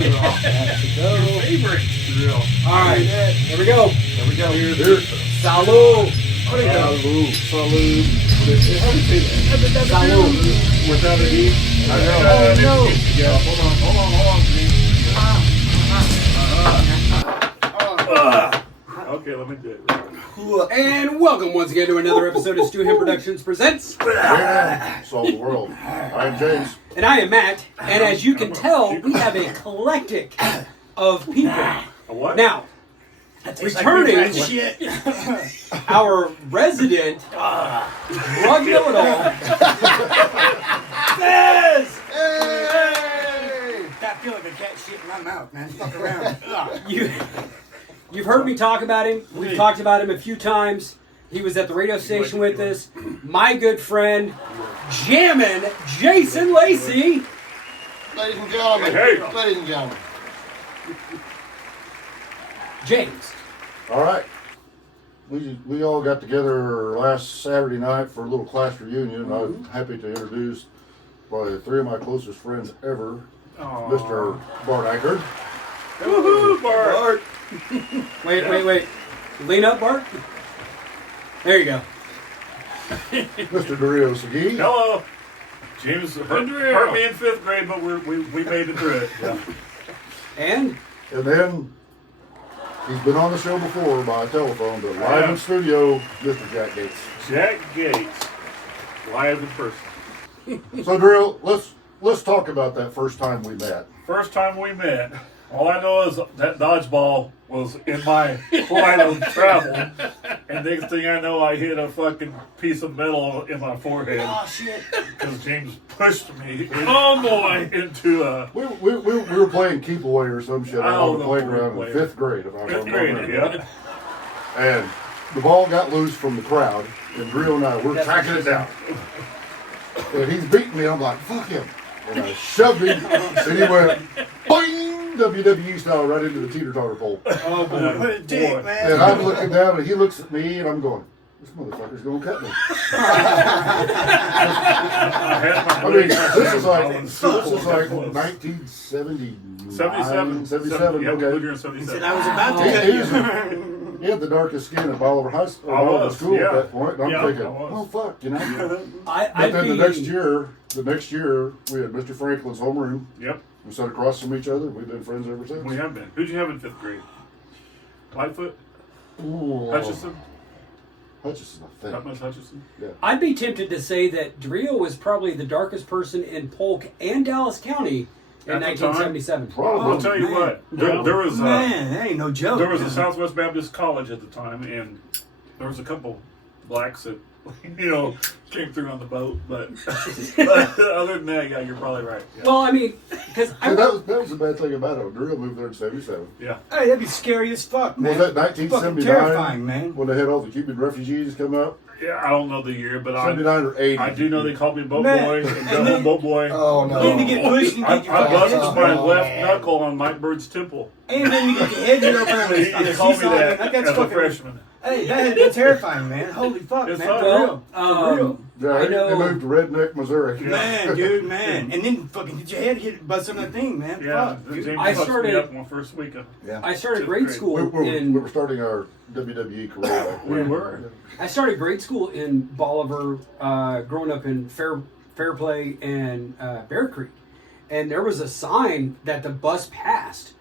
Your favorite drill. All right, here we go. Here. Salud. Salud. Salud. How do you say that? Salud. Without an E? Oh, no. Yeah, hold on. Okay, let me do it. And welcome once again to another episode of S2E23 Productions Presents. Solve the world. I'm James. And I am Matt. And as you can tell, we have a collective of people. A what? Now, returning our resident drug know-it-all. Yes! Hey! I feel like a cat shit in my mouth, man. Fuck around. You've heard me talk about him. We've talked about him a few times. He was at the radio station with us. My good friend, Jammin' Jason Lacey. Ladies and gentlemen. Hey. Ladies and gentlemen. James. All right. We all got together last Saturday night for a little class reunion. I'm happy to introduce probably three of my closest friends ever. Mr. Bart Ackard. Woohoo, Bart. Wait. Lean up, Bart. There you go. Mr. Dario Segui. Hello. James hurt me in 5th grade, but we made it through it. Yeah. And then he's been on the show before by telephone, but live in studio, Mr. Jack Gates. Jack Gates. Live in person. So Dario, let's talk about that first time we met. First time we met. All I know is that dodgeball was in my line of travel. And next thing I know, I hit a fucking piece of metal in my forehead. Oh, shit. Because James pushed me into a... We were playing keep away or some shit on the playground in 5th grade, if I remember. Yeah. And the ball got loose from the crowd, and Drew and I were tracking it down. And he's beating me. I'm like, fuck him. And I shoved him, and he went, boing, WWE style, right into the teeter-totter pole. Oh, boy. What a dick, man. And I'm looking down, and he looks at me, and I'm going, this motherfucker's gonna cut me. I mean, this is like 1979. 77. Yeah, we lived Okay. here in 77. I was about to cut you. He had the darkest skin in Bolivar High School, I at that point. And I'm Yeah, thinking, I was. oh fuck, you know. I'd But then be, the next year, we had Mr. Franklin's homeroom. Yep, We sat across from each other. We've been friends ever since. we have been. Who'd you have in 5th grade? Lightfoot? Ooh, Hutchison? Hutchison, I think. Not much Hutchison? I'd be tempted to say that Dario was probably the darkest person in Polk and Dallas County in At the time? 1977. Probably. I'll tell you man. what. There was Man, that ain't no joke. there was a man. Southwest Baptist College at the time, and there was a couple blacks that came through on the boat. But other than that, yeah, you're probably right. Yeah. Well, I mean, because See, that was the bad thing about it. Drew moved there in 77. Yeah. Hey, that'd be scary as fuck, man. Was that Fucking 1979? terrifying, man. When they had all the Cuban refugees come up? Yeah, I don't know the year, but 79 or 80. I do know they called me Boat Man. Boy and Double Boat Boy. Oh, no. Then you get pushed and I get your fucking busted head my split. left knuckle on Mike Bird's temple. And then you get your head hit open on He the called me seesaw. that That's as a fucking... freshman. Hey, that had been terrifying, man. Holy fuck, It's man. fun. For real. For real. Yeah, I they know- moved to Redneck, Missouri. Man, dude, man. And then fucking get your head hit, bust on that thing, man. Yeah, Fuck. James I fucked started- me up my first week of. Yeah. I started 5th grade grade. school We in were starting our WWE career. back then. We were. I started grade school in Bolivar, growing up in Fairplay and Bear Creek, and there was a sign that the bus passed,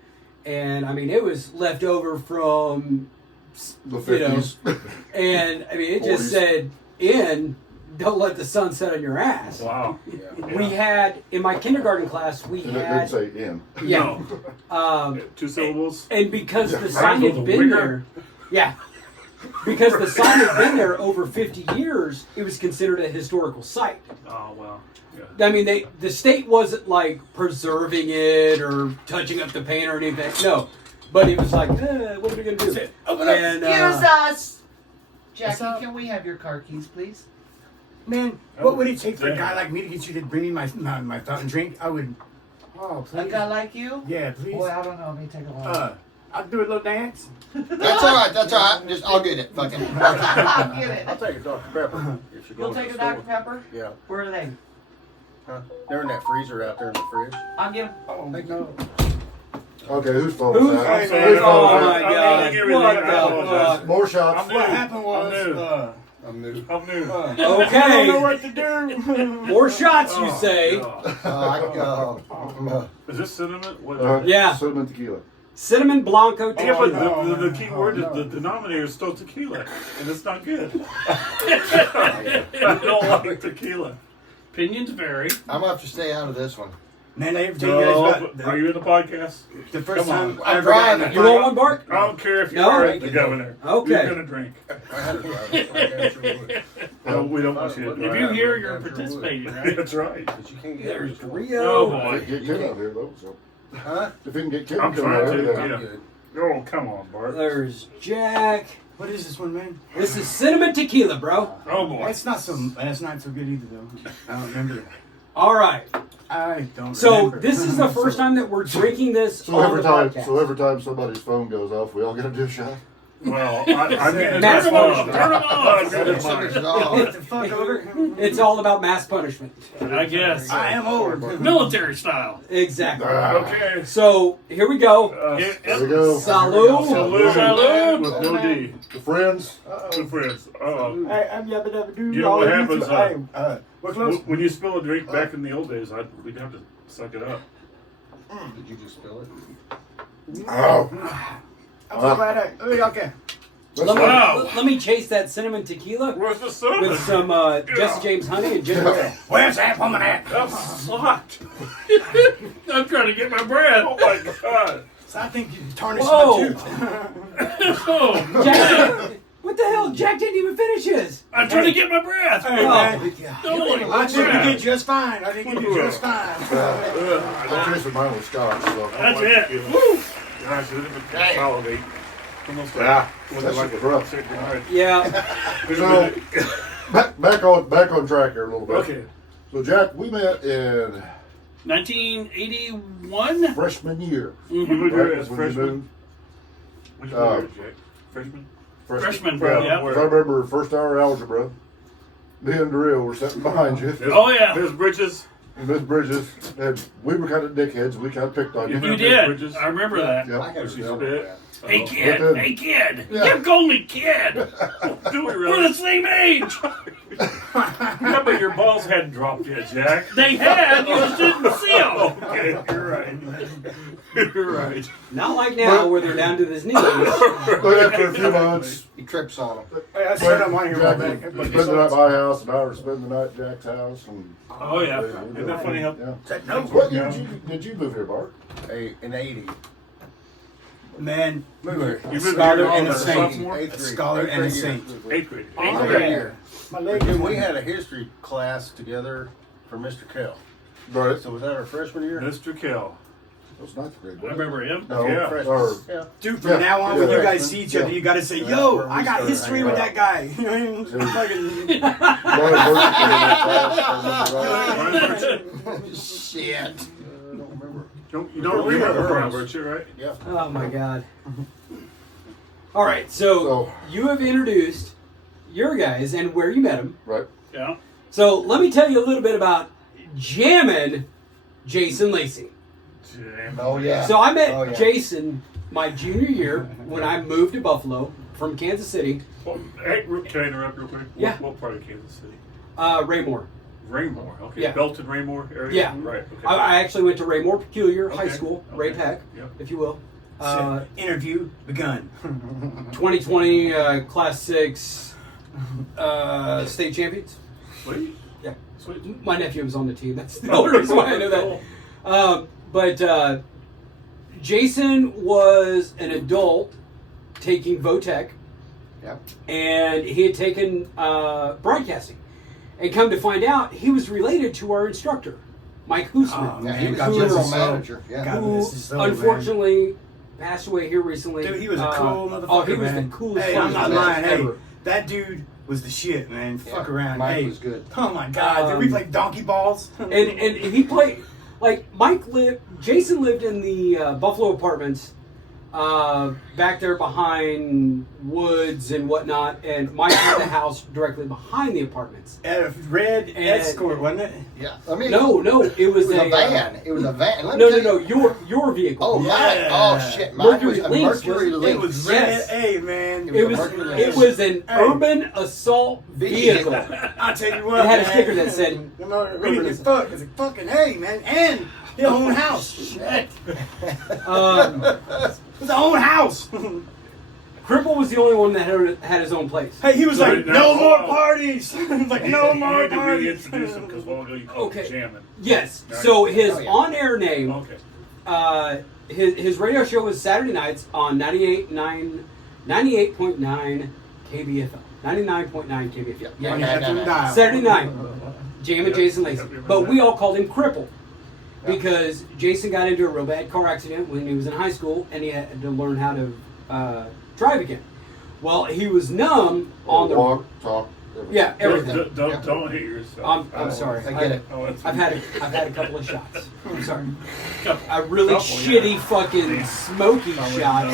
and I mean it was left over from The you know, 50s. and I mean it just 40s. said don't let the sun set on your ass. Wow. We had in my kindergarten class we And it had didn't say in. yeah, No. 2 syllables. and because the Yeah. sign Rhymes had with a been winger. there, yeah. Because the sign had been there over 50 years, it was considered a historical site. Oh, wow. Yeah. I mean, the state wasn't like preserving it or touching up the paint or anything. No, but it was like, what are we gonna do? Open up. And Excuse us! What's Jackie, up? can we have your car keys, please? Man, what would it take for a Damn. guy like me to get you to bring me my fountain drink? I would. Oh, please. A guy like you? Yeah, please. Boy, I don't know. Let me take a while. I'll do a little dance. That's all right. That's all right. Just I'll get it. Fucking. I'll get it. I'll take a Dr. Pepper. If you're You'll going to take a the Dr. store. Pepper? Yeah. Where are they? Huh? They're in that freezer out there in the fridge. I'll get them. Oh, Thank you. Okay, whose phone Who's- is that? I'm sorry. Whose phone Oh is my that? God. I'm getting What everything. the I apologize. fuck? More shots. I'm new. What happened was, I'm new. I'm new. I'm new. I don't know Okay. what to do. More shots, you Oh, say. God. Is this cinnamon? What? Yeah. Cinnamon tequila. Cinnamon Blanco Yeah, but tequila. the key word is the denominator is still tequila, and it's not good. I don't like tequila. Opinions vary. I'm gonna have to stay out of this one. Man, I ever tell No, you guys but about are you in the podcast? the first Come on. time I I'm ever got in driving. You want one, Bart? I don't care if you No? are the governor. Okay. You're gonna drink. I had to No, we don't want you to If drink. you hear, you're participating, right? That's right. But you can't get There's Oh Rio. boy. Get Kim out here though. So Huh? if he can get Kim I'm come trying out to, here, yeah. then- Good. Oh, come on, Bart. There's Jack. What is this one, man? This is cinnamon tequila, bro. Oh boy. That's not so good either, though. I don't remember. All right. I don't So remember. this is the first time that we're drinking this So on every the time, podcast. somebody's phone goes off, we all get to do a shot. Well, I mean, Mass turn them off. punishment. Turn them off. Somebody's off. Get the fuck over. It's all about mass punishment. I guess. I am old. Military style. Exactly. Okay. So here we go. There we go. Salud. Salute. Salute. With no D. The friends. Good friends. Uh-oh. I'm yabba dabba doo. You know what happens, We're close. When you spill a drink back in the old days, we'd have to suck it up. Did you just spill it? Oh. I'm so glad okay. Let me, Wow. let me chase that cinnamon tequila Where's the cinnamon? with some Jesse James honey and ginger. Where's that woman at? That sucked. I'm trying to get my breath. Oh my god. So I think you tarnished Whoa. my tooth. Oh, Jack, what the hell? Jack didn't even finish his. I'm trying to get my breath. Hey, man. Don't I think you did just fine. I think you did just fine. I tasted mine with scotch. So. That's it. Woo. Gosh, it didn't consolidate. Almost Yeah, like, that like shit was rough. Yeah. So back on track here a little bit. Okay. So Jack, we met in 1981. freshman year. You moved here as When you freshman? moved. Which year, Jack? Freshman? Freshman. Well, Yeah. If I remember first hour algebra, me and Dario were sitting behind you. Oh yeah. There's Bridges. And Miss Bridges, and we were kind of dickheads. We kind of picked on you. You You remember did. I remember that. Yep. I got She a spit. Hey kid. But then- Hey kid. Yeah. Keep calling me kid. Do we We're really? the same age. Yeah, but your balls hadn't dropped yet, Jack. They had. You just didn't see them. Okay, you're right. You're right. Not like now where they're down to his knees. But after a few months, He trips on them. Hey, I said I'm on here all Jack day. would spend the night at my house, and I would spend the night at Jack's house. And Oh yeah. Isn't that funny how Yeah. What year did you move here, Bart? In 80. Man, we were you moved scholar here and a as a saint. sophomore? Eighth A grade. scholar and a Eighth grade saint. year. Eighth grade. Oh, Eighth yeah. year. My leg. Dude, we had a history class together for Mr. Kell. Right. So was that our freshman year? Mr. Kell. That was ninth grade. I remember him. No, Yeah. Freshman. or Yeah. Dude, from Yeah, now on, yeah, when you yeah. guys see each other, you gotta say, Yeah, "Yo, where we I got started history with that hanging guy." You know, fucking- Shit. I don't remember. You don't remember Robert, you right? Yeah. Oh my God. All right, so So- you have introduced your guys and where you met them. right. Yeah. So let me tell you a little bit about jamming Jason Lacey. Damn. Oh yeah. So I met Oh, yeah. Jason my junior year when I moved to Buffalo from Kansas City. Well, hey, can I interrupt real quick? Yeah. What part of Kansas City? Raymore. Raymore. Okay. Yeah. Belton Raymore area? Yeah. Right. Okay. I actually went to Raymore Peculiar High Okay, School, okay, Ray Peck, yep. if you will. Interview begun. 2020 Class 6 state champions. Sweet. Yeah. Sweet. My nephew was on the team. That's the only reason why I know that. But Jason was an adult taking Votech, Yep. and he had taken broadcasting. And come to find out, he was related to our instructor, Mike Hoosman, Oh, Yeah, man, he was God bless general his soul. manager. Yeah. God who bless his soul, man. unfortunately passed away here recently. Dude, he was a cool motherfucker. Oh, he was man. the coolest Hey, I'm fucking not lying. Hey, ever. that dude was the shit, man. Fuck Yeah, around. Mike hey, was good. Oh my god, dude, we played donkey balls. And he played like Jason lived in the Buffalo apartments back there behind woods and whatnot, and mine had the house directly behind the apartments. At a red Escort, wasn't it? Yeah. I mean, No, it was a van. It was a van. Let me No, tell no, you- no, your vehicle. Oh, Yeah. oh shit! Mine Mercury was a Lynx, Mercury wasn't Lynx. It was Yes. red. Hey, man. It was Mercury it Lynx. was an urban assault vehicle. I'll tell you what. It had a man. sticker that said We need to fuck. It's like, fucking hey, man. And his own house. Shit. His own house. Cripple was the only one that had his own place. Hey, he was So like, now- no more parties. Like, no You more need to parties. reintroduce him because a while ago you called Okay. him jamming. Yes. So his Oh, yeah. on-air name, Okay. his radio show was Saturday nights on 98.9 KBFL. 99.9 KBFL. Yeah, You have to no. dial. Saturday night, Jam and Yep. Jason Lacey. Yep, But remember we that. all called him Cripple because Jason got into a real bad car accident when he was in high school and he had to learn how to drive again. Well, he was numb on the walk, talk. Everything. Yeah, everything. Don't hit yourself. I'm sorry. I get it. Oh, that's I've had a couple of shots. I'm sorry. Couple. A really Couple, shitty yeah. fucking Yeah. smoky shot.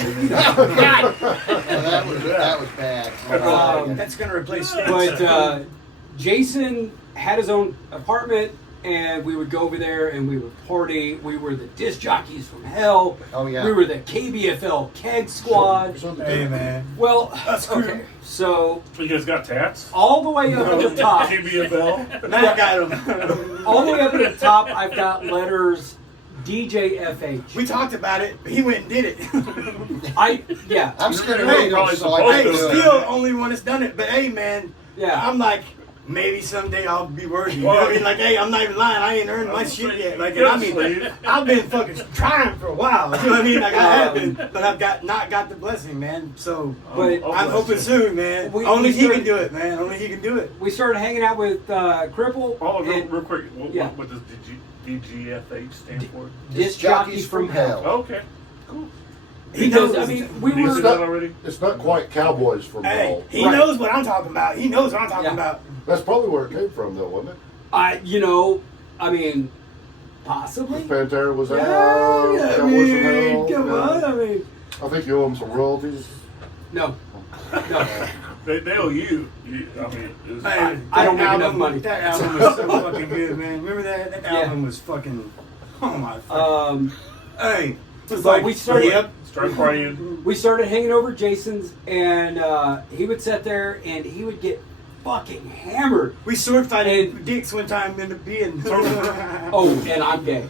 That was bad. That's going to replace Stan. But Jason had his own apartment, and we would go over there and we would party. We were the disc jockeys from hell. Oh, yeah. We were the KBFL keg squad. Hey, man. Well, That's cool. okay. So You guys got tats? all the way up at the top, KBFL? Matt got him. all the way up at the top, I've got letters DJFH. We talked about it, but he went and did it. Yeah. I'm scared of Hey, radio, probably so I supposed Hey, can't to. do it. still only one that's done it. But hey, man, Yeah. I'm like, maybe someday I'll be worthy. You know what I mean? Like, hey, I'm not even lying. I ain't earned my shit yet. Like, and I mean, I've been fucking trying for a while. You know what I mean? Like, I have been, but I've not got the blessing, man. So But I'm hoping soon, man. We- Only we he started- can do it, man. Only he can do it. We started hanging out with Cripple. Oh, real and quick. What, yeah. what does DGFH stand for? Disc jockeys from hell. Okay. Cool. He Because knows. I mean, we Did you see were. that already? It's not quite Cowboys from Hey, hell. he Right. knows what I'm talking about. He knows what I'm talking Yeah. about. That's probably where it came from, though, wasn't it? I mean, possibly. Pantera was out. I Cowboys from mean, hell. come yeah. on. I mean, I think you owe them some royalties. No. They owe you. I mean, it's, man, I don't that make enough album- money. That album was so fucking good, man. Remember that? That Yeah. album was fucking. Oh my. Fucking, hey, it's but we started. Yep. start praying. We started hanging over Jason's, and he would sit there and he would get fucking hammered. We sword fighted dicks one time in the bin. Oh, and I'm gay.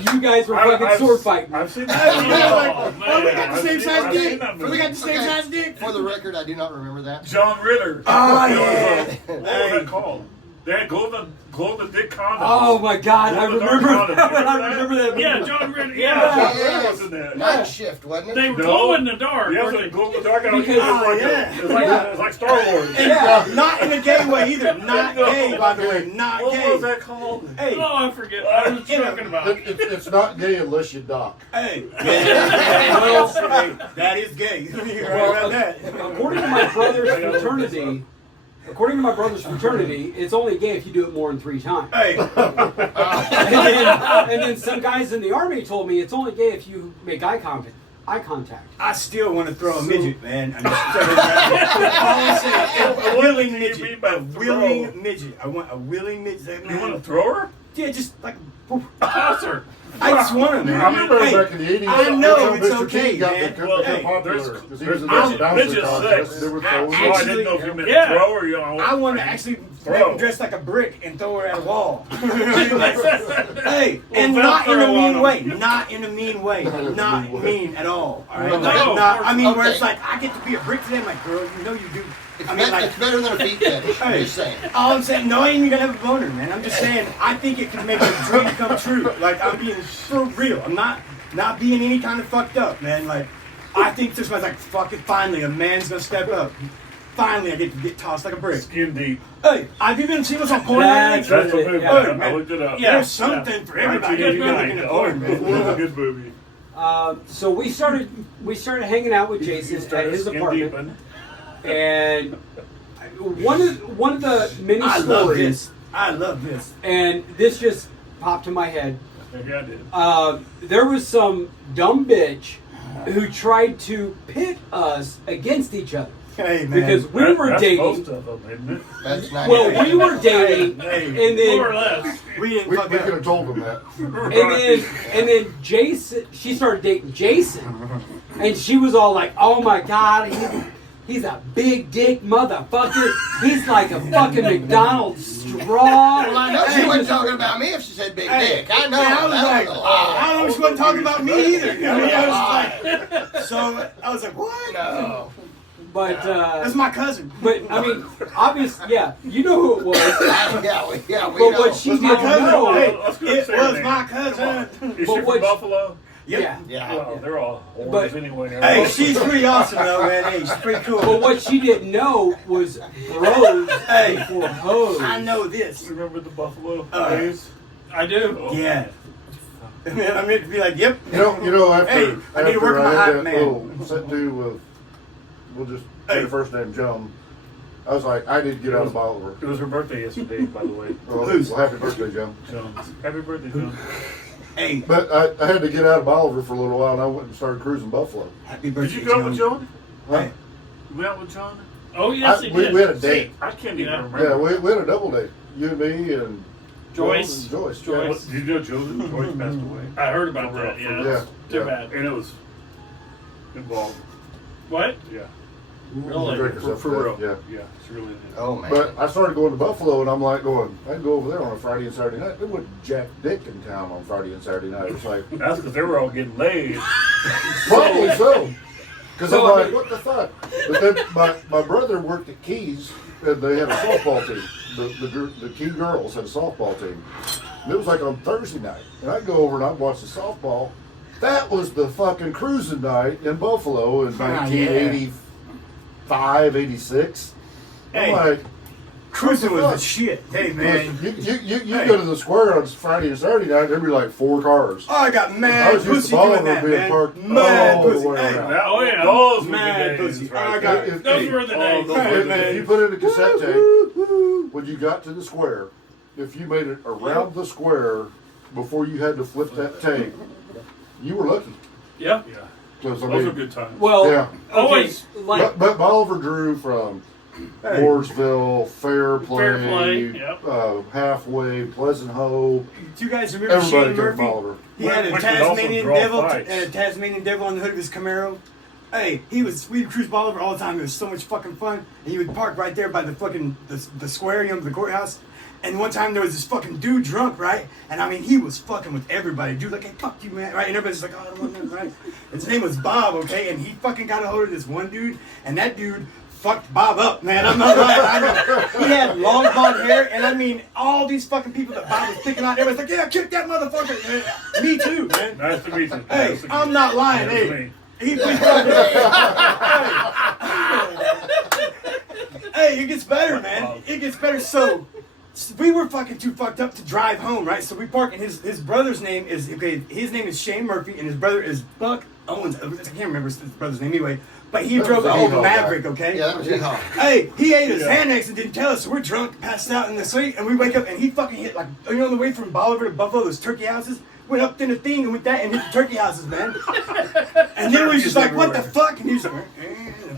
You guys were fucking sword fighting. I've seen Oh, that. man, we got the same size I've dick. seen that movie. We got the same Okay. size dick. For the record, I do not remember that. John Ritter. Oh yeah. What was that called? They had glow the dick condoms. Oh my god, I Glow the remember dark that. condoms. I remember that. Yeah, movie. John Ritter. John Yeah. Ritter was in that. Night shift, wasn't it? They were No. glow in the dark. Yeah, weren't so they? glow in the dark. Because- It's like Star Wars. Yeah. Not in a gay way either. Not gay, by the way. Not What gay. was that called? Hey, Oh, I forget. I was talking about. It's not gay unless you dock. hey. Well, hey, that is gay. You're right about that. According to my brother's fraternity, it's only gay if you do it more than 3 times. Hey, And then some guys in the army told me it's only gay if you make eye contact. I still want to throw a midget, man. I'm just saying that. A willing What do you mean midget. by A willing midget. I want a willing midget. You want to throw her? Yeah, just like. Toss her. I just want to, man. I remember Hey, back in the 80s. I know that's it's how Mr. okay, T got man. become Hey, popular. there's- 'Cause he was in there's the bouncer midget contest. sex. They were throwing. So I didn't know if you meant Yeah. throw or you know. I want to actually Throw. make him dress like a brick and throw her at a wall. Hey, and Well, not in a throw on mean him. way. Not in a mean way. Not in a Not mean way. mean at all. All right. No, Like, of not, course. I mean, where it's Okay. like I get to be a brick today. I'm like, girl, you know you do. It's, I mean, like, it's better than a feet fetish. I'm Hey. just saying. all I'm saying, no, I ain't even gonna have a boner, man. I'm just saying, I think it can make a dream come true. Like, I'm being for real. I'm not being any kind of fucked up, man. Like, I think this was like, fuck it, finally, a man's gonna step up. Finally, I get to get tossed like a brick. Skin deep. Hey, have you been seeing what's on porn That's lately? That's a movie. Yeah. I looked it up. Yeah. There's something for everybody if you're looking at porn, It was a man. good movie. So we started hanging out with Jason at his Skin apartment, deeping. and one of the many I love stories, this. I love this. and this just popped to my head. Maybe I did. There was some dumb bitch who tried to pit us against each other. Hey, man. Because we were That's dating. most of them, isn't it? That's not. Well, we were dating, Hey, and More or then less. we didn't We fuck could up. have told them that. and then Jason. She started dating Jason, and she was all like, "Oh my God, he's a big dick motherfucker. He's like a fucking McDonald's straw." Well, I know she wasn't talking about me if she said big Hey, dick. I know. man, I was that like, was a lie. I don't know she wasn't talking about me either. I mean, I was like, so I was like, what? No. But That's my cousin. but I mean, obviously, yeah, you know who it was. Yeah, we But know. what she It was my didn't cousin. know. Hey, I was gonna it say her was name. my cousin. Is But she what- from Buffalo? Yep. Yeah. Yeah. Well, they're all But- whores anyway. Hey, she's pretty awesome though, man. Hey, she's pretty cool. But what she didn't know was bros Hey. before hoes. I know this. Remember the Buffalo days? I do. Yeah. Man, I meant to be like, yep. You know, after, Hey, I need to work after my I hype had that man. little set do with, we'll just say Hey. the first name, Joan, I was like, I need to get out of Bolivar. It was her birthday yesterday, by the way. Well, happy birthday, Joan. Jones. Happy birthday, Jones. Hey, But I had to get out of Bolivar for a little while, and I went and started cruising Buffalo. happy Did birthday, you go with Joan. John? Huh? Hey. You went out with John? Oh, yes, he we did. had a date. I can't even Yeah. remember. Yeah, we had a double date. You and me and Joyce. Joan and Joyce. Joyce. What, did you know Joyce passed away? I heard about that, yeah. Yeah. Too yeah. bad. And it was involved. What? Yeah. Really? Drink yourself For to real. death, Yeah. Yeah, it's really did. Oh man. But I started going to Buffalo, and I'm like going, I can go over there on a Friday and Saturday night. There wasn't Jack Dick in town on Friday and Saturday night. It's like, That's because they were all getting laid. probably so. Because So, I'm I like, mean- what the fuck? But then my brother worked at Keys, and they had a softball team. The Key girls had a softball team. And it was like on Thursday night. And I'd go over and I'd watch the softball. That was the fucking cruising night in Buffalo in 1985, 86. Hey. I'm like, Cruising was Fuck. the shit. Hey, man. listen, you Hey. go to the square on Friday and Saturday night, there'd be like 4 cars. Oh, I got I mad was used pussy to Bolivar doing that, being man. parked Mad all the pussy. way Hey, around. That, Oh, yeah. Those were Mad the days pussy. right I there. got If- Those if- were the Oh, days. those If, man. if you put in a cassette tape, when you got to the square, if you made it around the square before you had to flip that tape, you were lucky. Yeah. Yeah. 'Cause, I Those mean, are good times. Well, Yeah. Always. like but Bolivar drew from Hey. Mooresville, Fairplay, Fairplay, yep. Halfway, Pleasant Hope. Do you guys remember Everybody Shane came to Murphy? Bolivar. He had a Which would also Tasmanian draw devil fights. and a Tasmanian devil on the hood of his Camaro. Hey, we'd cruise Bolivar all the time. It was so much fucking fun. And he would park right there by the fucking the square, you know, the courthouse. And one time there was this fucking dude drunk, right? And I mean, he was fucking with everybody. Dude, like, hey, fuck you, man, right? And everybody's like, oh, I don't want that, right? His name was Bob, okay? And he fucking got a hold of this one dude, and that dude fucked Bob up, man. I'm not lying. I know. He had long blonde hair, and I mean, all these fucking people that Bob was picking out, everybody's like, yeah, kick that motherfucker. Man, me too, man. Nice to meet you. Hey, Nice to meet I'm you. not lying. Yeah, it's Hey, me. he fucking. Hey, it gets better, man. It gets better. So we were fucking too fucked up to drive home, right? So we park, and his brother's name is his name is Shane Murphy, and his brother is Buck Owens. I can't remember his brother's name anyway. But he That drove was the a old Halo Maverick, guy. okay? Yeah, that was it. Huh? Hey, he ate his Yeah. Xanax and didn't tell us, so we're drunk, passed out in the suite, and we wake up, and he fucking hit, like, you know, on the way from Bolivar to Buffalo, those turkey houses, went up in the thing and with that and hit the turkey houses, man. And then we was just like, what the fuck? And he was like,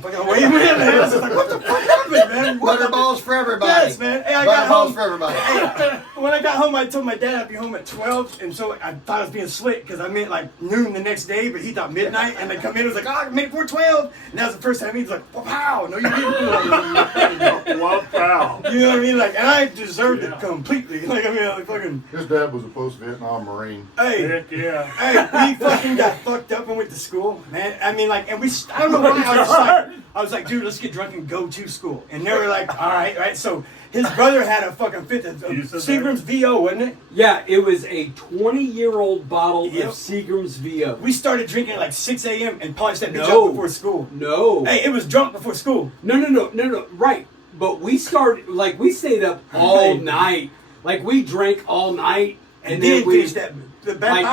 fucking away, man. And I was just like, what the fuck happened, man? What the Butterballs for everybody. Yes, man. Hey, I got Butterballs home. for everybody. Hey, when I got home, I told my dad I'd be home at 12, and so I thought I was being slick because I meant like noon the next day, but he thought midnight, and I come in, it was like, oh, I made it before 12, and that was the first time he was like, wow, no, you didn't. Wow, wow. You know what I mean? Like, and I deserved it completely. Like, I mean, like, fucking, His dad was a post-Vietnam Marine. hey. Heck yeah. Hey, we fucking got fucked up and went to school, man. I mean, like, and I don't know why. I was like, dude, let's get drunk and go to school. And they were like, all right, right. So his brother had a fucking fifth of You said that? Seagram's VO, wasn't it? yeah, it was a 20-year-old bottle Yep. of Seagram's VO. We started drinking at like 6 a.m. and polished that bitch No. up before school. No. Hey, it was drunk before school. No, right. But we started, like, we stayed up all Hey. night. Like, we drank all night. And And then then we, finished the back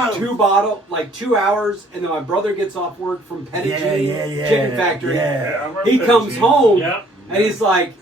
like 2 hours. And then my brother gets off work from Pettigene Yeah. Chicken Factory. Yeah. I remember He that comes scene. home Yep. and he's like,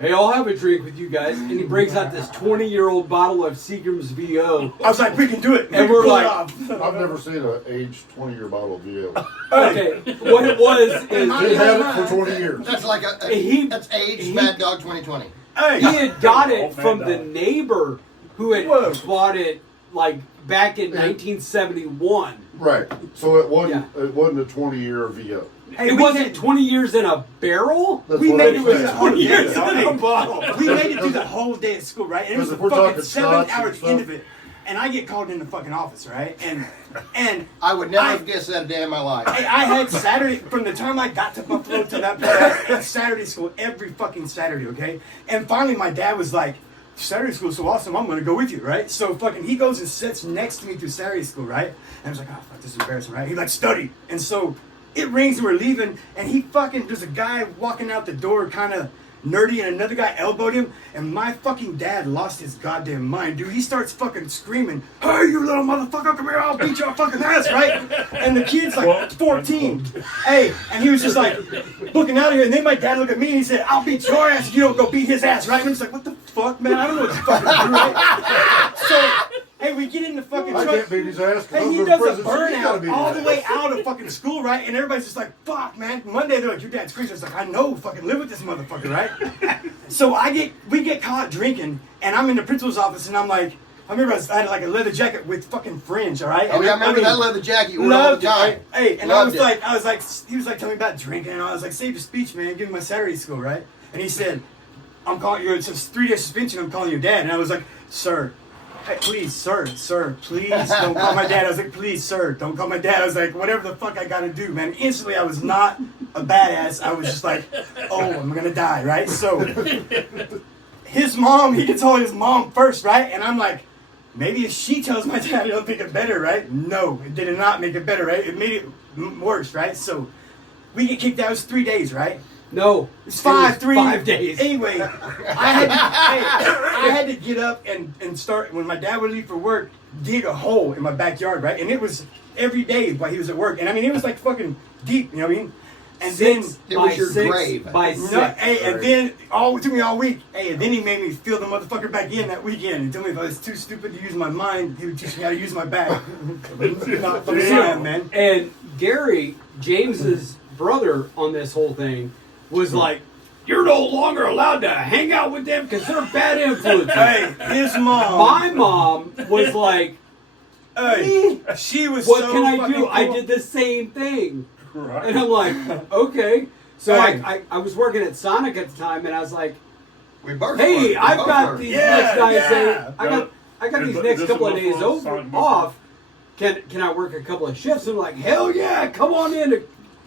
hey, I'll have a drink with you guys. And he brings out this 20-year-old bottle of Seagram's VO. I was like, we can do it. And We we're can pull like- it off. I've never seen an aged 20-year bottle of VO. Okay, what it was is They've had it for 20 years. That's like that's aged Mad Dog 2020. Hey, he had got it Old man from the dog. neighbor who had Whoa. bought it like back in 1971. Right. So it wasn't a 20-year VO. hey, It we wasn't can't- 20 years in a barrel. That's We what made I'm it with saying. the whole Years years in a bottle. We made it through the whole day at school, right? And it was Because the if we're fucking talking 7 scotch and hours stuff- into it. And I get called in the fucking office, right? And I would never have guessed that a day in my life. hey, I had Saturday, from the time I got to Buffalo to that point, I had Saturday school every fucking Saturday, okay? And finally my dad was like, Saturday school is so awesome, I'm gonna go with you, right? So fucking he goes and sits next to me through Saturday school, right? And I was like, oh fuck, this is embarrassing, right? He like, study. And so it rings and we're leaving, and he fucking, there's a guy walking out the door kind of nerdy, and another guy elbowed him, and my fucking dad lost his goddamn mind, dude. He starts fucking screaming, hey, you little motherfucker, come here, I'll beat your fucking ass, right? And the kid's like 14. Hey, and he was just like looking out of here, and then my dad looked at me and he said, I'll beat your ass if you don't go beat his ass, right? And I'm just like, what the fuck, man? I don't know what to fucking do, right? So, hey, we get in the fucking I truck. can't beat his ass. 'cause Hey, I'm he in does a prison, so he's gotta burnout beat all his the ass. way out of fucking school, right? And everybody's just like, fuck, man. Monday, they're like, your dad's crazy. I was like, I know, fucking live with this motherfucker, right? So we get caught drinking, and I'm in the principal's office, and I'm like, I remember I had like a leather jacket with fucking fringe, all right? Oh And yeah, I remember mean, that leather jacket you wore all Loved the it, time. right? Hey, and Loved it. I was like, he was like telling me about drinking, and I was like, save your speech, man. Give me my Saturday school, right? And he said, I'm calling you, it's a 3-day suspension, I'm calling your dad. And I was like, sir, hey, please, sir, please don't call my dad. I was like, please, sir, don't call my dad. I was like, whatever the fuck I gotta do, man. Instantly, I was not a badass. I was just like, oh, I'm gonna die, right? So, his mom, he gets hold of his mom first, right? And I'm like, maybe if she tells my dad, it'll make it better, right? No, it did not make it better, right? It made it worse, right? So, we get kicked out. It was 3 days, right? No, It's it was 3 5 days. Anyway, I had to get up and start, when my dad would leave for work, dig a hole in my backyard, right? And it was every day while he was at work. And I mean, it was like fucking deep, you know what I mean? And then, It was your grave. By no, 6. hey, and then, it took me all week. Hey, and then he made me fill the motherfucker back in that weekend. And told me if I was too stupid to use my mind, he would teach me how to use my back. Not from Sam, man. And Gary, James's brother on this whole thing, was like, you're no longer allowed to hang out with them because they're bad influences. Hey, his mom. My mom was like, Hey, she was what so can I fucking do? I cool. did the same thing. Right. And I'm like, okay. So Hey. I was working at Sonic at the time, and I was like, We both hey, were. I've We both got were. these Yeah, next guys yeah. I got these Is next this couple a of days Buffalo over Sonic Buffalo? off. Can I work a couple of shifts? And I'm like, hell yeah, come on in at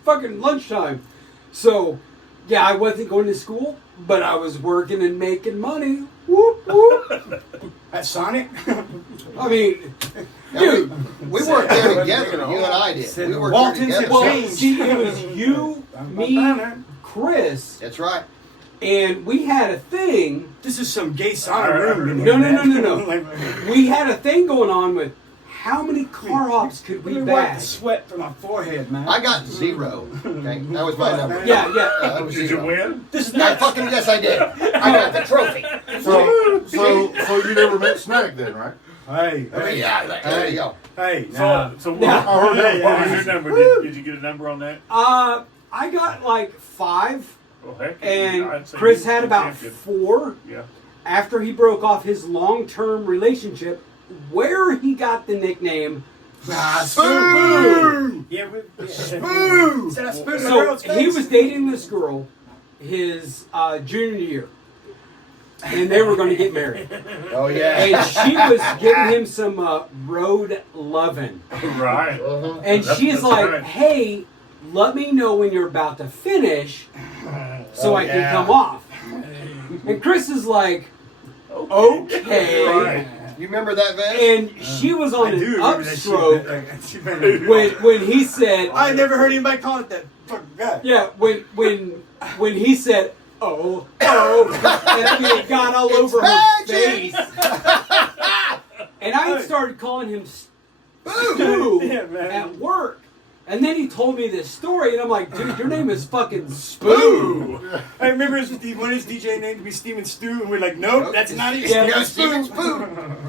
fucking lunchtime. So yeah, I wasn't going to school, but I was working and making money. Whoop whoop. At Sonic? I mean, Now, dude. we worked there together. You and I did. Said We the worked Waltons there have together. Well, changed. see, it was you, me, Chris, That's right. and we had a thing. This is some gay Sonic room. in No, here, no, man. no, no, no. We had a thing going on with how many car hops could we Let me wipe bag? the sweat from my forehead, man. I got 0. Okay, that was my number. Yeah, yeah. That was Did you 0. win? This is I not fucking yes, I did. I got the trophy. So you never met Snag then, right? Hey, hey, Yeah, there you go. hey. So, Nah. so Yeah. I heard that. what was your number? Did you get a number on that? I got like 5, Well, heck, and I'd say Chris you had about champion. 4 Yeah. after he broke off his long-term relationship, where he got the nickname. Spoon! Yeah, we. Spoon! Said I spooned my So girl's he face. was dating this girl his junior year, and they were going to get married. Oh yeah. And she was giving him some road loving. Right. And That's- she's that's like, right. hey, let me know when you're about to finish so I can yeah. come off. And Chris is like, okay. Right. You remember that, Van? And she was on I an do remember that upstroke shit. Like, she better- when he said, I never heard anybody call it that. Fucking guy. yeah, when he said, oh, and I mean, it got all over her magic! face. And I started calling him Stu Boo! Yeah, man. at work. And then he told me this story, and I'm like, dude, your name is fucking Spoon. I remember his DJ named to be Steaming Stew, and we're like, nope, that's not even Yeah. Steaming Spoon.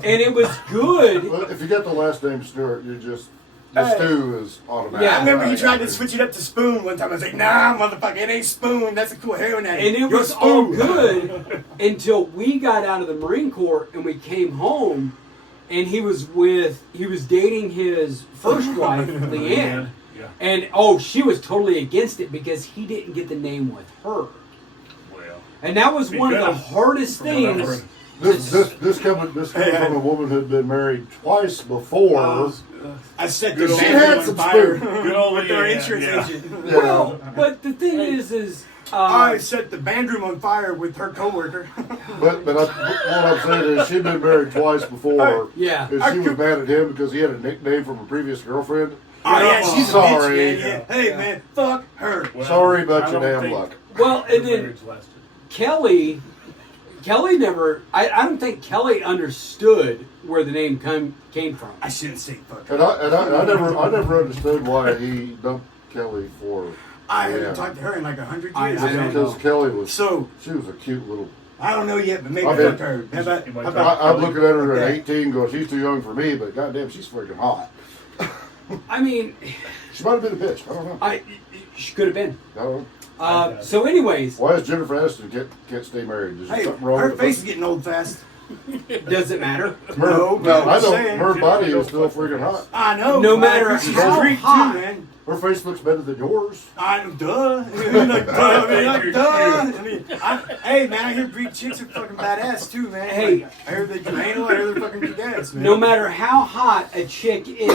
And it was good. Well, if you got the last name Stewart, you're just the Hey. stew is automatic. Yeah. I remember he tried to switch it up to Spoon one time. I was like, nah, motherfucker, it ain't Spoon. That's a cool heroin addict. And it You're was all Spoon. good until we got out of the Marine Corps and we came home, and he was dating his first wife, Leanne. Yeah. And she was totally against it because he didn't get the name with her. Well. And that was one of the Because- hardest From what I've things. heard. This coming from a woman who'd been married twice before. I set Good the old- She bathroom had on some fire spoon. Good old with our Leanne, insurance yeah. agent. Yeah. Well, but the thing is I set the band room on fire with her coworker. But what I'm saying is she'd been married twice before. Yeah. And she was mad at him because he had a nickname from a previous girlfriend. Oh yeah, she's Sorry. a bitch, man. Yeah. Hey man, fuck her. Well, Sorry about I your don't damn think luck. well, and then marriage lasted. Kelly never. I don't think Kelly understood where the name came from. I shouldn't say fuck her. And I never understood why he dumped Kelly for. I haven't Yeah. talked to her in like 100 I years. don't know. Because Kelly was So she was a cute little. I don't know yet, but maybe I mean, fuck her. How about, you might how talk- about I'm looking at her at Yeah. 18, going, she's too young for me, but goddamn, she's freaking hot. I mean, She might have been a bitch. I don't know. she could have been. I don't know. So, anyways, Why does Jennifer Aniston can't stay married? Is there hey, something wrong her with face is getting old fast. does it matter? No, No, I I'm know saying. her body is still freaking hot. I know. No but matter she's how a freak hot. too, man. Her face looks better than yours. I'm duh. I mean, like, duh. I mean, like, duh. I mean, hey, man, I hear Greek chicks are fucking badass too, man. Hey. Like, I heard they do anal. I heard they're fucking badass, man. No matter how hot a chick is,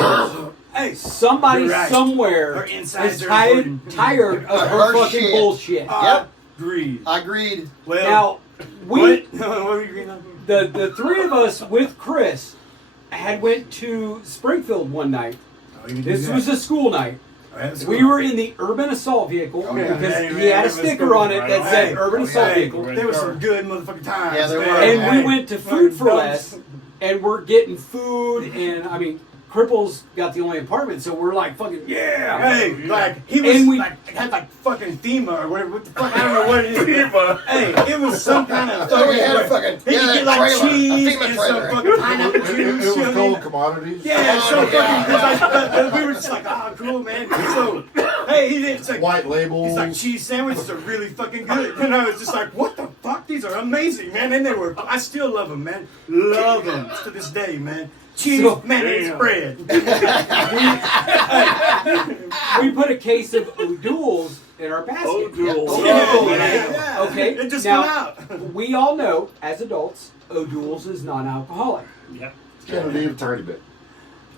Hey, somebody you're right. somewhere Her insides is are tired important. of her Her fucking shit. bullshit. Agreed. Agreed. Well, Now, we what were you agreeing on? the three of us with Chris had went to Springfield one night. Oh, you did This that. was a school night. Oh, that's We cool. were in the urban assault vehicle Oh, yeah. because Hey, he man, had a it was sticker cool, on it right that on. said Hey, urban assault hey, vehicle. there was some good motherfucking times. Yeah, there man. were. And Hey, we went to Food for Less, and we're getting food, and I mean, Cripples got the only apartment, so we're like fucking yeah. Hey, like he was And we- like had like fucking FEMA or whatever. What the fuck? I don't know what it is. FEMA. Hey, it was some kind of. So we had a fucking He could that get like trailer, a cheese FEMA and some trailer. fucking pineapple It juice. was You know what I called mean? commodities. Yeah, so Oh, fucking. yeah. Like, we were just like, oh, cool, man. So, hey, he did. It's like White labels. He's like, cheese sandwiches are really fucking good. And I was just like, what the fuck? These are amazing, man. And they were. I still love them, man. Love them to this day, man. Cheese, So- mayonnaise, Damn. bread. We put a case of O'Doul's in our basket. O'Doul's. Oh, yeah. Okay, It just now, come out. We all know, as adults, O'Doul's is non-alcoholic. Yeah. Can't need a tiny bit.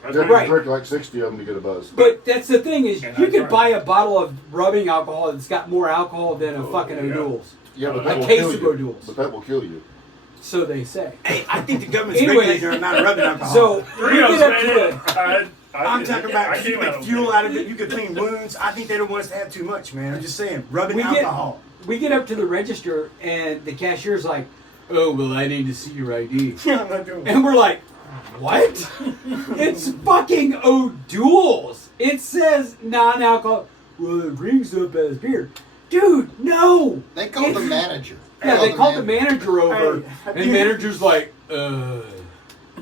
That's You have Right. to drink like 60 of them to get a buzz. But that's the thing is, And you I could tried. buy a bottle of rubbing alcohol that's got more alcohol than a Oh, fucking yeah. O'Doul's. Yeah, but A that will case kill of you. O'Doul's. But that will kill you. So they say. Hey, I think the government's Anyways. regulating the amount of rubbing alcohol. So we Doritos, get up to the. man. I'm talking about I you came make out fuel okay. out of it. You could clean wounds. I think they don't want us to have too much, man. I'm just saying, rubbing We get- alcohol. We get up to the register and the cashier's like, "Oh well, I need to see your ID," Yeah, I'm not doing it. and we're like, "What? It's fucking O'Doul's. It says non-alcohol. Well, it rings up as beer, dude. No. They called the manager. Yeah, they called the manager over, Hey, have and you- the manager's like,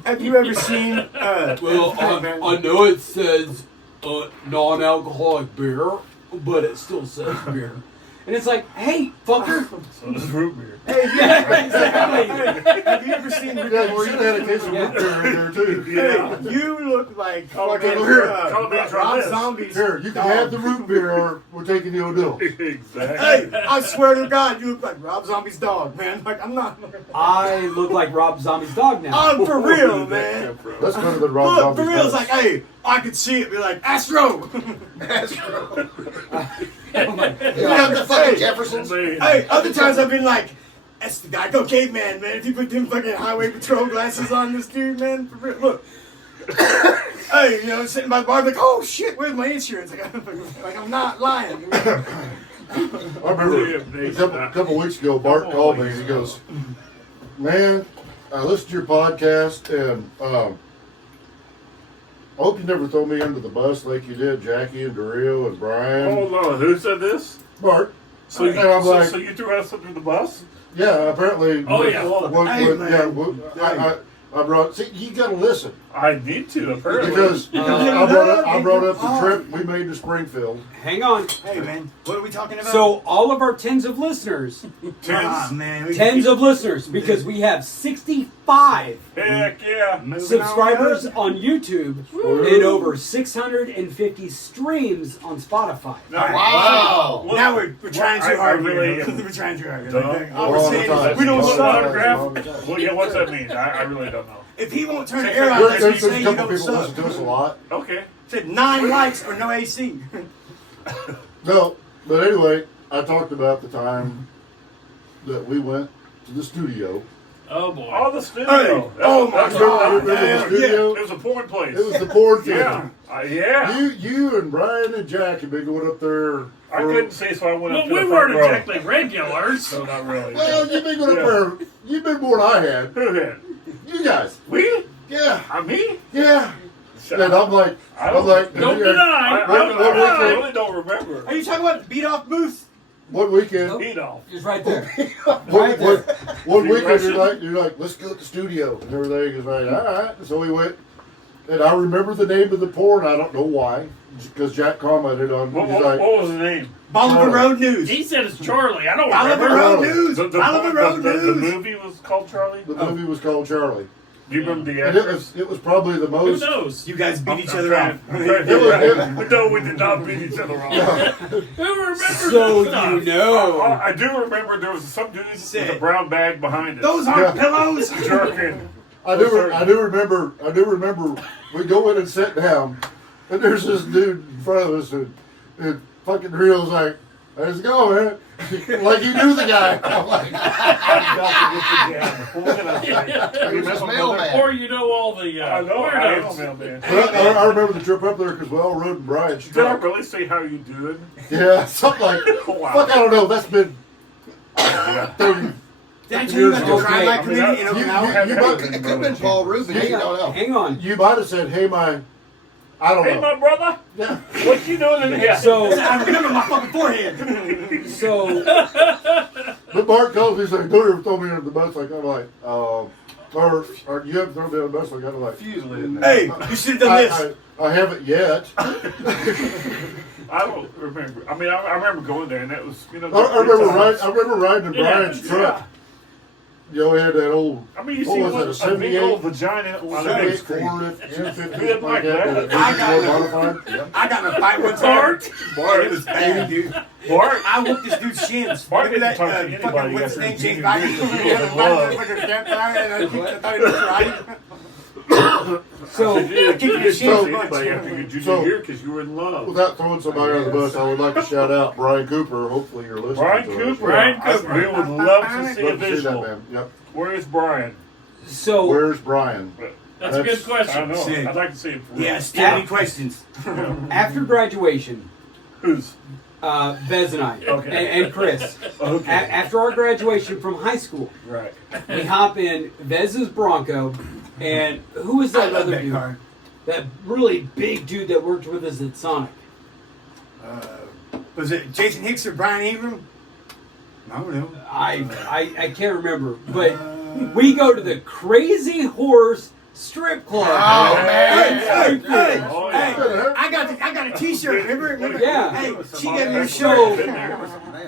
Have you ever seen? Well, I know it says non-alcoholic beer, but it still says beer. And it's like, hey, fucker. So does root beer. Hey, Yeah, exactly. have you ever seen Rick Yeah, and you Morty? should have had a case of root beer in there too. Yeah. Hey, you look like Call fucking me- here. call me Rob from this. Zombie's Here, you can dog. have the root beer or we're taking the O'Doul's. Exactly. Hey, I swear to God, you look like Rob Zombie's dog, man. Like I'm not. I look like Rob Zombie's dog now. I'm for Where real, did that man. come from? That's better than Rob Look, Zombie's for real, it's nuts. like, hey, I could see it, be like, Astro. Oh my You know the fucking Hey. Jeffersons? Man. Hey, other times I've been like, that's the guy, go caveman, man. If you put them fucking highway patrol glasses on this dude, man, for real, look. Hey, you know, sitting by the bar, like, oh shit, where's my insurance? Like I'm not lying. I remember a couple weeks ago, Bart called me and he goes, "Man, I listened to your podcast and I hope you never throw me under the bus like you did Jackie and Dario and Brian. Oh no, who said this? Bart. So you, And I'm like, so you threw us under the bus? yeah, apparently. Oh, yeah. Hey, man. I brought. See, you got to listen I need to, apparently. because you I brought up the love trip we made to Springfield. Hang on. Hey, man, what are we talking about? So all of our tens of listeners, man. tens of listeners, because we have 65 Heck yeah. subscribers on YouTube and over 650 streams on Spotify. Wow. Well, Now we're trying I too hard. really here. am We're trying too hard. dumb. All we're saying is we don't All the suck. time. Autograph? Well, yeah, what's that mean? I really don't know. If he won't turn the air on, There's let's a say you couple don't people listen suck. to us a lot. Okay. Said 9 likes or no AC. No, but anyway, I talked about the time that we went to the studio. Oh boy. Oh, the studio. Hey. Oh, my That's God. Remember the studio? It was a porn place. It was the porn thing. Yeah. Yeah. You and Brian and Jack have been going up there. I couldn't see, so I went Well, up to we the weren't front row. exactly regulars. No, not really. Well, you've been going up Yeah. there. You've been more than I had. Who then? You guys. We? Yeah. Me? Yeah. And I'm like, Don't Don't I, deny. I really don't remember. Are you talking about the beat off booth? one weekend, Eat off. It's right there. one Right there. weekend Russian? you're like, let's go to the studio and everything is like, all right. So we went, and I remember the name of the porn. I don't know why, because Jack commented on. What, He's what, like, what was the name? Bolivar Road News. He said it's Charlie. I don't Bolivar remember. Road News. Bolivar Road the News. movie was called Charlie? the movie was called Charlie, Do you remember the and actress? it was probably the Who most. knows? You guys beat each I'm other trying- up. I'm trying to- It was- No, we did not beat each other off. Who remembers So this stuff? you know. I do remember there was some dude with a brown bag behind us. Those aren't Yeah. pillows. jerking. I do remember. We go in and sit down, and there's this dude in front of us, and fucking Rio's like, "Let's go, man!" Like he knew the guy. I'm like, Who's this mailman? Or you know all the I know, I weirdos. know, man. I remember the trip up there because we all rode in Brian's Did I truck. really say how you doing? Yeah, something like. Wow. Fuck, I don't know. That's been 30. Did I tell you about the Okay. crime light I mean, committee in you- Okinawa? you- It could have been Paul Rubin. You don't know. Hang on. You might have said, "Hey, my," I don't Hey, know. my brother, Yeah. what you doing in here? So, I remember my fucking forehead. so But Bart calls me, he's like, "Don't ever throw me under the bus." Like I'm like, or you haven't thrown me under the bus. Like I'm like, Usually in Hey, you should have done this. I haven't yet. I don't remember. I mean, I remember going there, and that was, you know. I remember riding in Yeah, Brian's truck. You know, he had that old. I mean, you What see was what, it, a a big 78? old vagina on the big screen. N50 like like that. that. I got modified. I got in a fight one time. Bart, Bart, it was bad, dude. Bart, I whooped this dude's shins. Bart Remember that didn't talk to anybody fucking what's his after name, he James did Biden? it. He had a fucking campfire and I thought he was right. so you kicked your didn't shins talk a to bunch. anybody after your junior So- year because you were in love. Without throwing somebody under the bus, I would like to shout out Brian Cooper. Hopefully you're listening. Brian to Cooper. Brian Cooper. We would love to see a Love to see that visual. man. Yep. Where's Brian? so Where's Brian? That's a good I question. know. Sick. I'd like to see him. For real. Yeah, still questions. after graduation, Who's? Vez and I Okay. and Chris, Okay. after our graduation from high school, Right. we hop in Vez's Bronco, and who was I that love other that dude? car. That really big dude that worked with us at Sonic. Was it Jason Hicks or Brian Ingram? I don't know. I can't remember, but we go to the Crazy Horse Strip Club. Oh, man. Hey, Oh, yeah. hey, I got a T-shirt. Remember? Yeah. Hey, she gave me a So- shirt.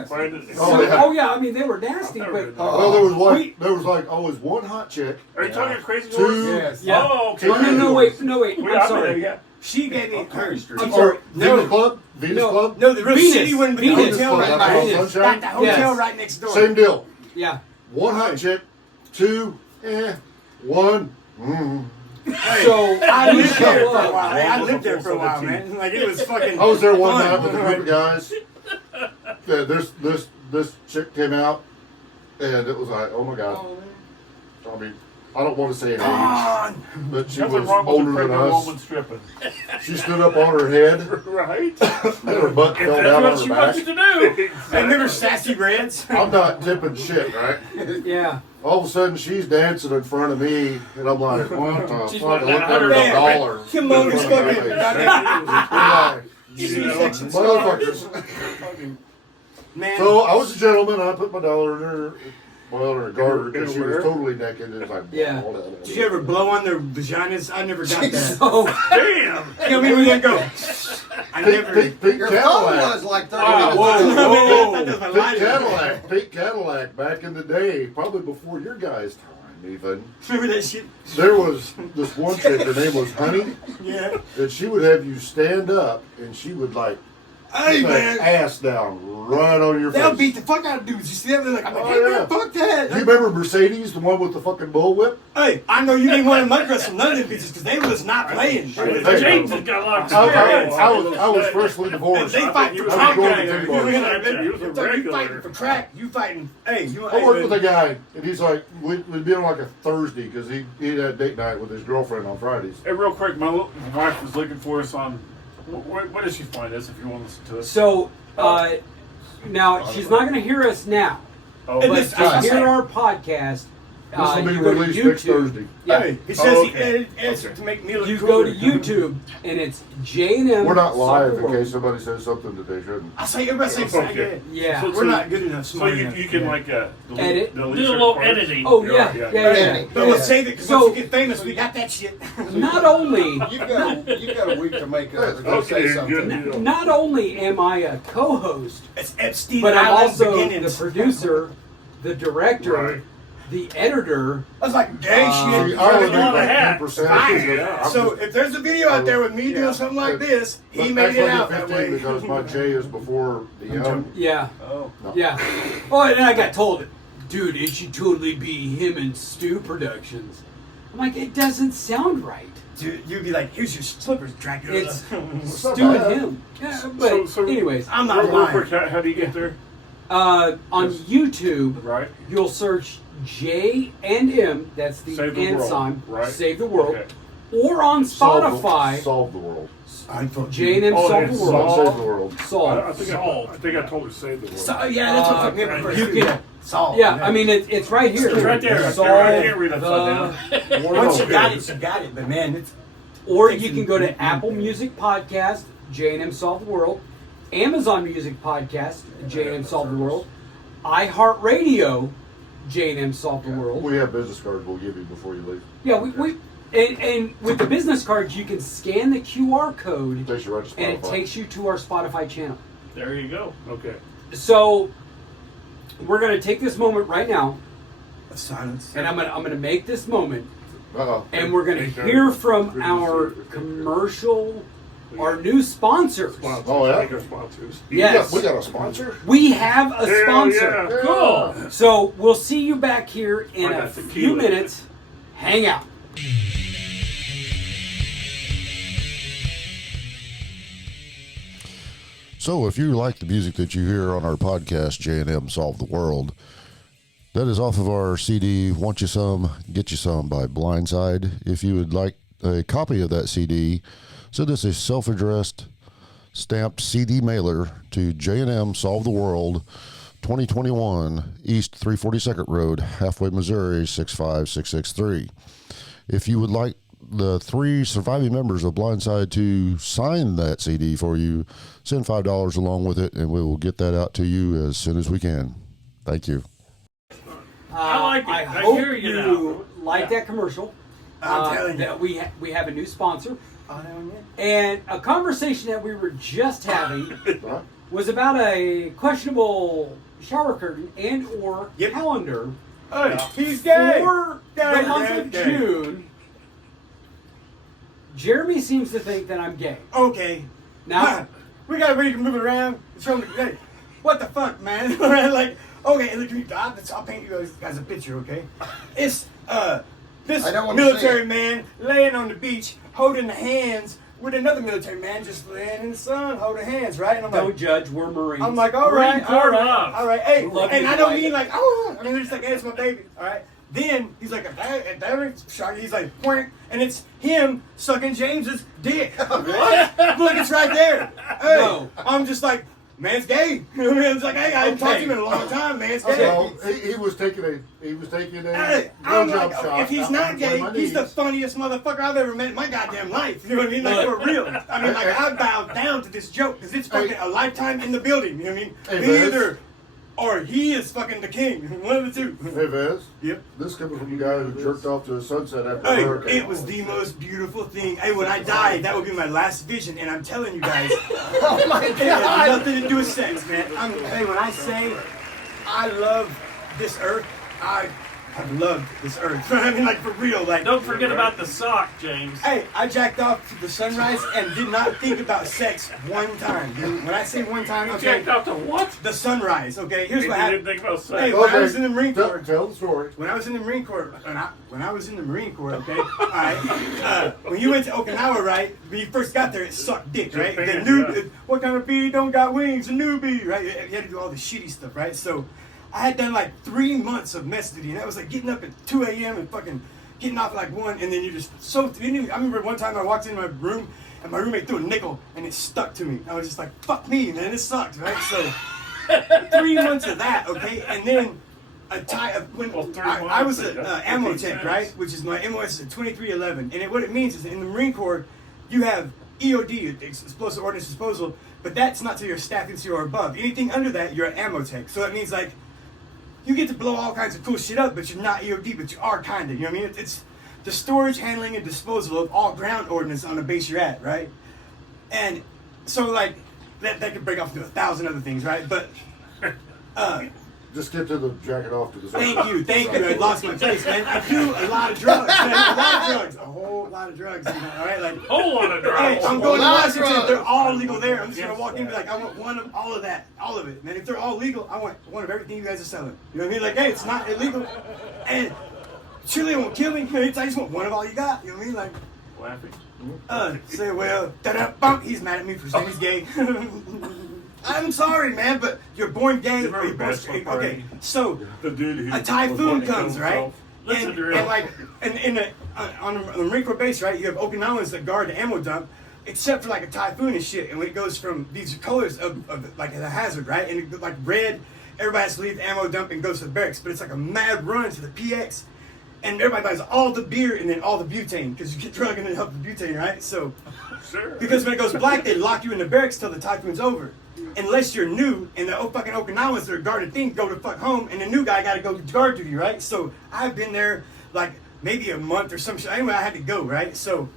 Brandon- Oh, yeah. Oh yeah, I mean they were nasty, but Well, there was one. We- There was like always one hot chick. Are you talking crazy Two- horse? Yes. yeah. Oh, okay. No, wait. Wait, I'm sorry. Yeah. She gave me her. I'm sorry. Venus Club. Venus No. Club. No, the real Venus. shitty one with the Venus. hotel right Venus. by Venus. it. Got the hotel Yes. right next door. Same deal. Yeah. One hot chick. Two. One. So I we lived there show for a up. while. Hey, I lived there for a while, man. Like it was fucking. I was there one fun. night with a group of guys. Yeah, this chick came out, and it was like, oh my god. I mean, I don't want to say an age, on. but she Nothing was wrong with a older than pregnant us. woman stripping. She stood up on her head, Right? and her butt fell That's down what on she her wants back. you to do. I remember Sassy Reds. I'm not tipping shit, right? Yeah. All of a sudden, she's dancing in front of me, and I'm like, what the She's fuck? I wanting look that at her $100 $1. Kim Logan's fucking goddamn C-section scar. Motherfuckers. Man. So I was a gentleman. I put my dollar in her garter because she was totally naked. It was like, Yeah. Did you ever blow on their vaginas? I never got that. Oh, Damn. Tell me where you go. I never. Pink Your phone Cadillac. was like 30 Wow, minutes. whoa, That does my Pink light. Cadillac. Pink Cadillac. Back in the day, probably before your guys' time, even. Remember that shit? There was this one chick. Her name was Honey, Yeah. and she would have you stand up, and she would like Hey, put man. that ass down right on your They'll face. beat the fuck out of dudes. You see that? They're like, I'm like, Oh, hey, yeah. man, fuck that. You remember Mercedes, the one with the fucking bullwhip? Hey, I know you didn't want to mud wrestle none of them bitches because they was not playing. Hey, James has got a lot of I experience. was freshly divorced. They fighting for I was track. going Guys. to You Timber's. you fighting for track. You fighting. Hey, you. I worked with a guy, and he's like, we'd be on like a Thursday because he had date night with his girlfriend on Fridays. Hey, real quick, my wife was looking for us on. Where does she find us if you want to listen to us? so now she's not going to hear us now, Oh, And but this- to hear our podcast, This will be you go to released next YouTube. Thursday. Yeah, Hey, he says Oh, he okay. edits it to make me look you cooler. go to YouTube and it's J&M. We're not live in Software. case somebody says something that they shouldn't. I say everybody say something. Okay. Yeah. So- We're not good enough. So Smart you enough. can Yeah. like Edit. Do a little editing. Oh yeah, yeah, yeah. But we'll save it because So- once we get famous, we got that shit. Not only You've got a week to make to Okay, say something. good deal. not only am I a co-host, It's Epstein but I'm Island also beginnings. the producer, the director, Right. the editor. That's like gay See, shit. I would on make a like hat. 10%. Right. So if there's a video out there with me doing something like this, he made it out that way. Because my J is before the M. Yeah, Oh. yeah. Oh, and I got told, dude, it should totally be him and Stu Productions. I'm like, it doesn't sound right. Dude, you'd be like, here's your slippers, Dracula. It's not Stu bad. and him. Yeah, but anyways, I'm not Real lying. quick, how do you get there? on YouTube, Right. you'll search J and M. That's the Save the and world, sign. right? Save the world. Okay. Or on Spotify, Solve the world. J and M Oh, Solve it's the Don't World. save the world. Solve. I think I told her to save the world. So, yeah, that's what fucked me up at first. you can- Solve. Yeah, I mean it's right here. It's right there. Solve I can't read upside the Once you world. got it, you got it. But man, it's Or you can go to Apple Music Podcast, J&M Solve the World, Amazon Music Podcast, J&M Solve the World, iHeartRadio, J&M Solve the World. We have business cards we'll give you before you leave. Yeah, we and with the business cards, you can scan the QR code, It takes you right to and it Spotify. takes you to our Spotify channel. There you go. Okay. So we're going to take this moment right now, silence. and I'm gonna make this moment, Uh-oh. and we're going to hear from our commercial, our new sponsor. Oh, yeah? Thank our sponsors. Yes. We got a sponsor? We have a Hell sponsor. yeah. Cool. So we'll see you back here in I a got few tequila. minutes. Hang out. So, if you like the music that you hear on our podcast, J&M Solve the World, that is off of our CD, Want You Some, Get You Some by Blindside. If you would like a copy of that CD, send us a self-addressed stamped CD mailer to J&M Solve the World, 2021 East 342nd Road, Halfway, Missouri, 65663. If you would like the 3 surviving members of Blindside to sign that CD for you, send $5 along with it, and we will get that out to you as soon as we can. Thank you. I like it. I I hope hear you you like that commercial. I'm telling you. That we have a new sponsor. Oh, And a conversation that we were just having was about a questionable shower curtain and or Yep. calendar Hey, he's gay. for the Gay, month gay, of gay. June. Jeremy seems to think that I'm gay. Okay. Now, we got ready to move it around. Show me. Hey, what the fuck, man? Like, okay, look at me. I'll paint you guys a picture, okay? It's this I don't want to military see it. man laying on the beach, holding the hands with another military man just laying in the sun, holding hands, right? And I'm don't like, judge, we're Marines. I'm like, all right, Marine all Corps right, love. all right. Hey, Love and you, I don't like mean it. like, oh, I mean, it's like, hey, it's my baby, all right? Then he's like, if that ain't shocking, he's like, "Quack," and it's him sucking James's dick. What? Look, it's right there. Hey, No. I'm just like, man's gay. You know what I mean? It's like, hey, I haven't talked to him in a long time. Man's gay. Well, he was taking a Hey, I'm blowjob like, shot. if he's out not in front gay, of my he's the knees. funniest motherfucker I've ever met in my goddamn life. You know what I mean? Like, for real. I mean, like, I bowed down to this joke because it's fucking a lifetime in the building. You know what I mean? Hey, Me Vez. either, or he is fucking the king. One of the two. Hey, Vez. Yep. This coming from the guy who jerked off to the sunset after a Hey, hurricane. it was the most beautiful thing. Hey, when I die, that would be my last vision, and I'm telling you guys, Oh my it has God. nothing to do with sex, man. Hey, when I say I love this earth, I have loved this earth. I mean, like, for real, like. Don't forget about the sock, James. Hey, I jacked off to the sunrise and did not think about sex one time. Dude. When I say one time, You okay, jacked off to what? the sunrise. Okay, here's You what didn't happened. think about sex. Hey, when I was in the Marine Corps. Tell the story. When I was in the Marine Corps, okay, all right. When you went to Okinawa, right? When you first got there, it sucked dick, right? The new, what kind of bee don't got wings? A newbie, right? You had to do all the shitty stuff, right? So, I had done like 3 months of mess duty, and that was like getting up at 2 a.m. and fucking getting off at like 1, and then you're just so. I remember one time I walked in my room, and my roommate threw a nickel, and it stuck to me. I was just like, "Fuck me, man, this sucks," right? So, 3 months of that, okay, and then. When I was an ammo tech, right? Which is my MOS is 2311. And what it means is that in the Marine Corps, you have EOD, Explosive Ordnance Disposal, but that's not till you're staff NCO or above. Anything under that, you're an ammo tech. So that means, like, you get to blow all kinds of cool shit up, but you're not EOD, but you are kind of. You know what I mean? It's the storage, handling, and disposal of all ground ordnance on the base you're at, right? And so, like, that could break off into 1,000 other things, right? But, Just get to the jacket off to the side. Thank you. I lost my place, man. I do a lot of drugs, man. A lot of drugs. A whole lot of drugs, you know, all right? Like, Whole lot of hey, drugs. I'm going to lot of Washington. drugs. They're all legal there. I'm just going to walk in and be like, I want one of all of that. All of it, man. If they're all legal, I want one of everything you guys are selling. You know what I mean? Like, hey, it's not illegal. And surely it won't kill me. I just want one of all you got. You know what I mean? Like, Laughing. say, well, da-da-bump. He's mad at me for saying he's gay. I'm sorry, man, but you're born gay or you're born straight. Okay, so The dude who a was typhoon wanting to kill comes, right? himself. Listen And, to real. and like, on the Marine Corps base, right? You have Okinawans that guard the ammo dump, except for like a typhoon and shit. And when it goes from these colors of like a hazard, right? And it, like red, everybody has to leave the ammo dump and goes to the barracks. But it's like a mad run to the PX, and everybody buys all the beer and then all the butane because you get drunk and then help the butane, right? So. Sure. Because when it goes black, they lock you in the barracks till the typhoon's over. Unless you're new, and the fucking Okinawans that are guarding things go to fuck home, and the new guy got to go guard duty, right? So I've been there like maybe a month or some shit. Anyway, I had to go, right? So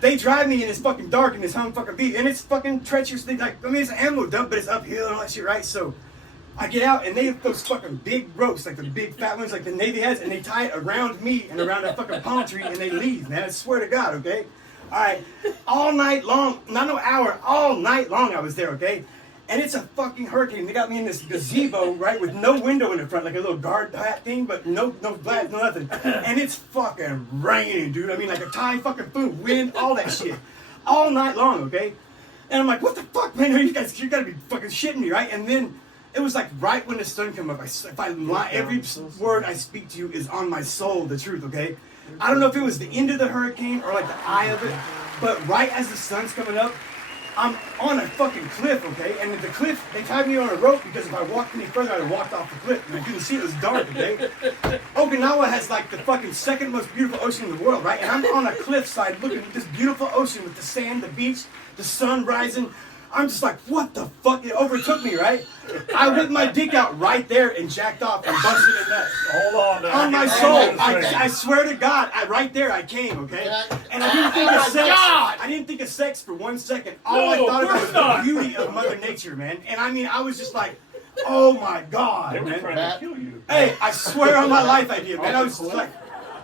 they drive me, and it's fucking dark, and it's home fucking beat, and it's fucking treacherous. Like, I mean, it's an ammo dump, but it's uphill and all that shit, right? So I get out, and they have those fucking big ropes, like the big fat ones, like the Navy has, and they tie it around me and around that fucking palm tree, and they leave, man. I swear to God, okay? All right, all night long, not no hour, all night long I was there, okay? And it's a fucking hurricane. They got me in this gazebo, right, with no window in the front, like a little guard hat thing, but no glass, no nothing. And it's fucking raining, dude. I mean, like a Thai fucking food, wind, all that shit. All night long, okay? And I'm like, what the fuck, man? You gotta be fucking shitting me, right? And then it was like right when the sun came up. If I lie, every word I speak to you is on my soul, the truth, okay? I don't know if it was the end of the hurricane or like the eye of it, but right as the sun's coming up, I'm on a fucking cliff, okay? And at the cliff, they tied me on a rope because if I walked any further, I'd have walked off the cliff. And I couldn't see, it was dark, okay? Okinawa has like the fucking second most beautiful ocean in the world, right? And I'm on a cliffside looking at this beautiful ocean with the sand, the beach, the sun rising. I'm just like, what the fuck? It overtook me, right? I whipped my dick out right there and jacked off and busted it nuts. Hold on. now. On my soul, I swear to God, right there I came, okay? And I didn't think of sex. I didn't think of sex for 1 second. All I No, thought of about course was not. the beauty of Mother Nature, man. And I mean, I was just like, oh my God, They were man. trying to kill you. Hey, I swear on my life I did, man. I was just like,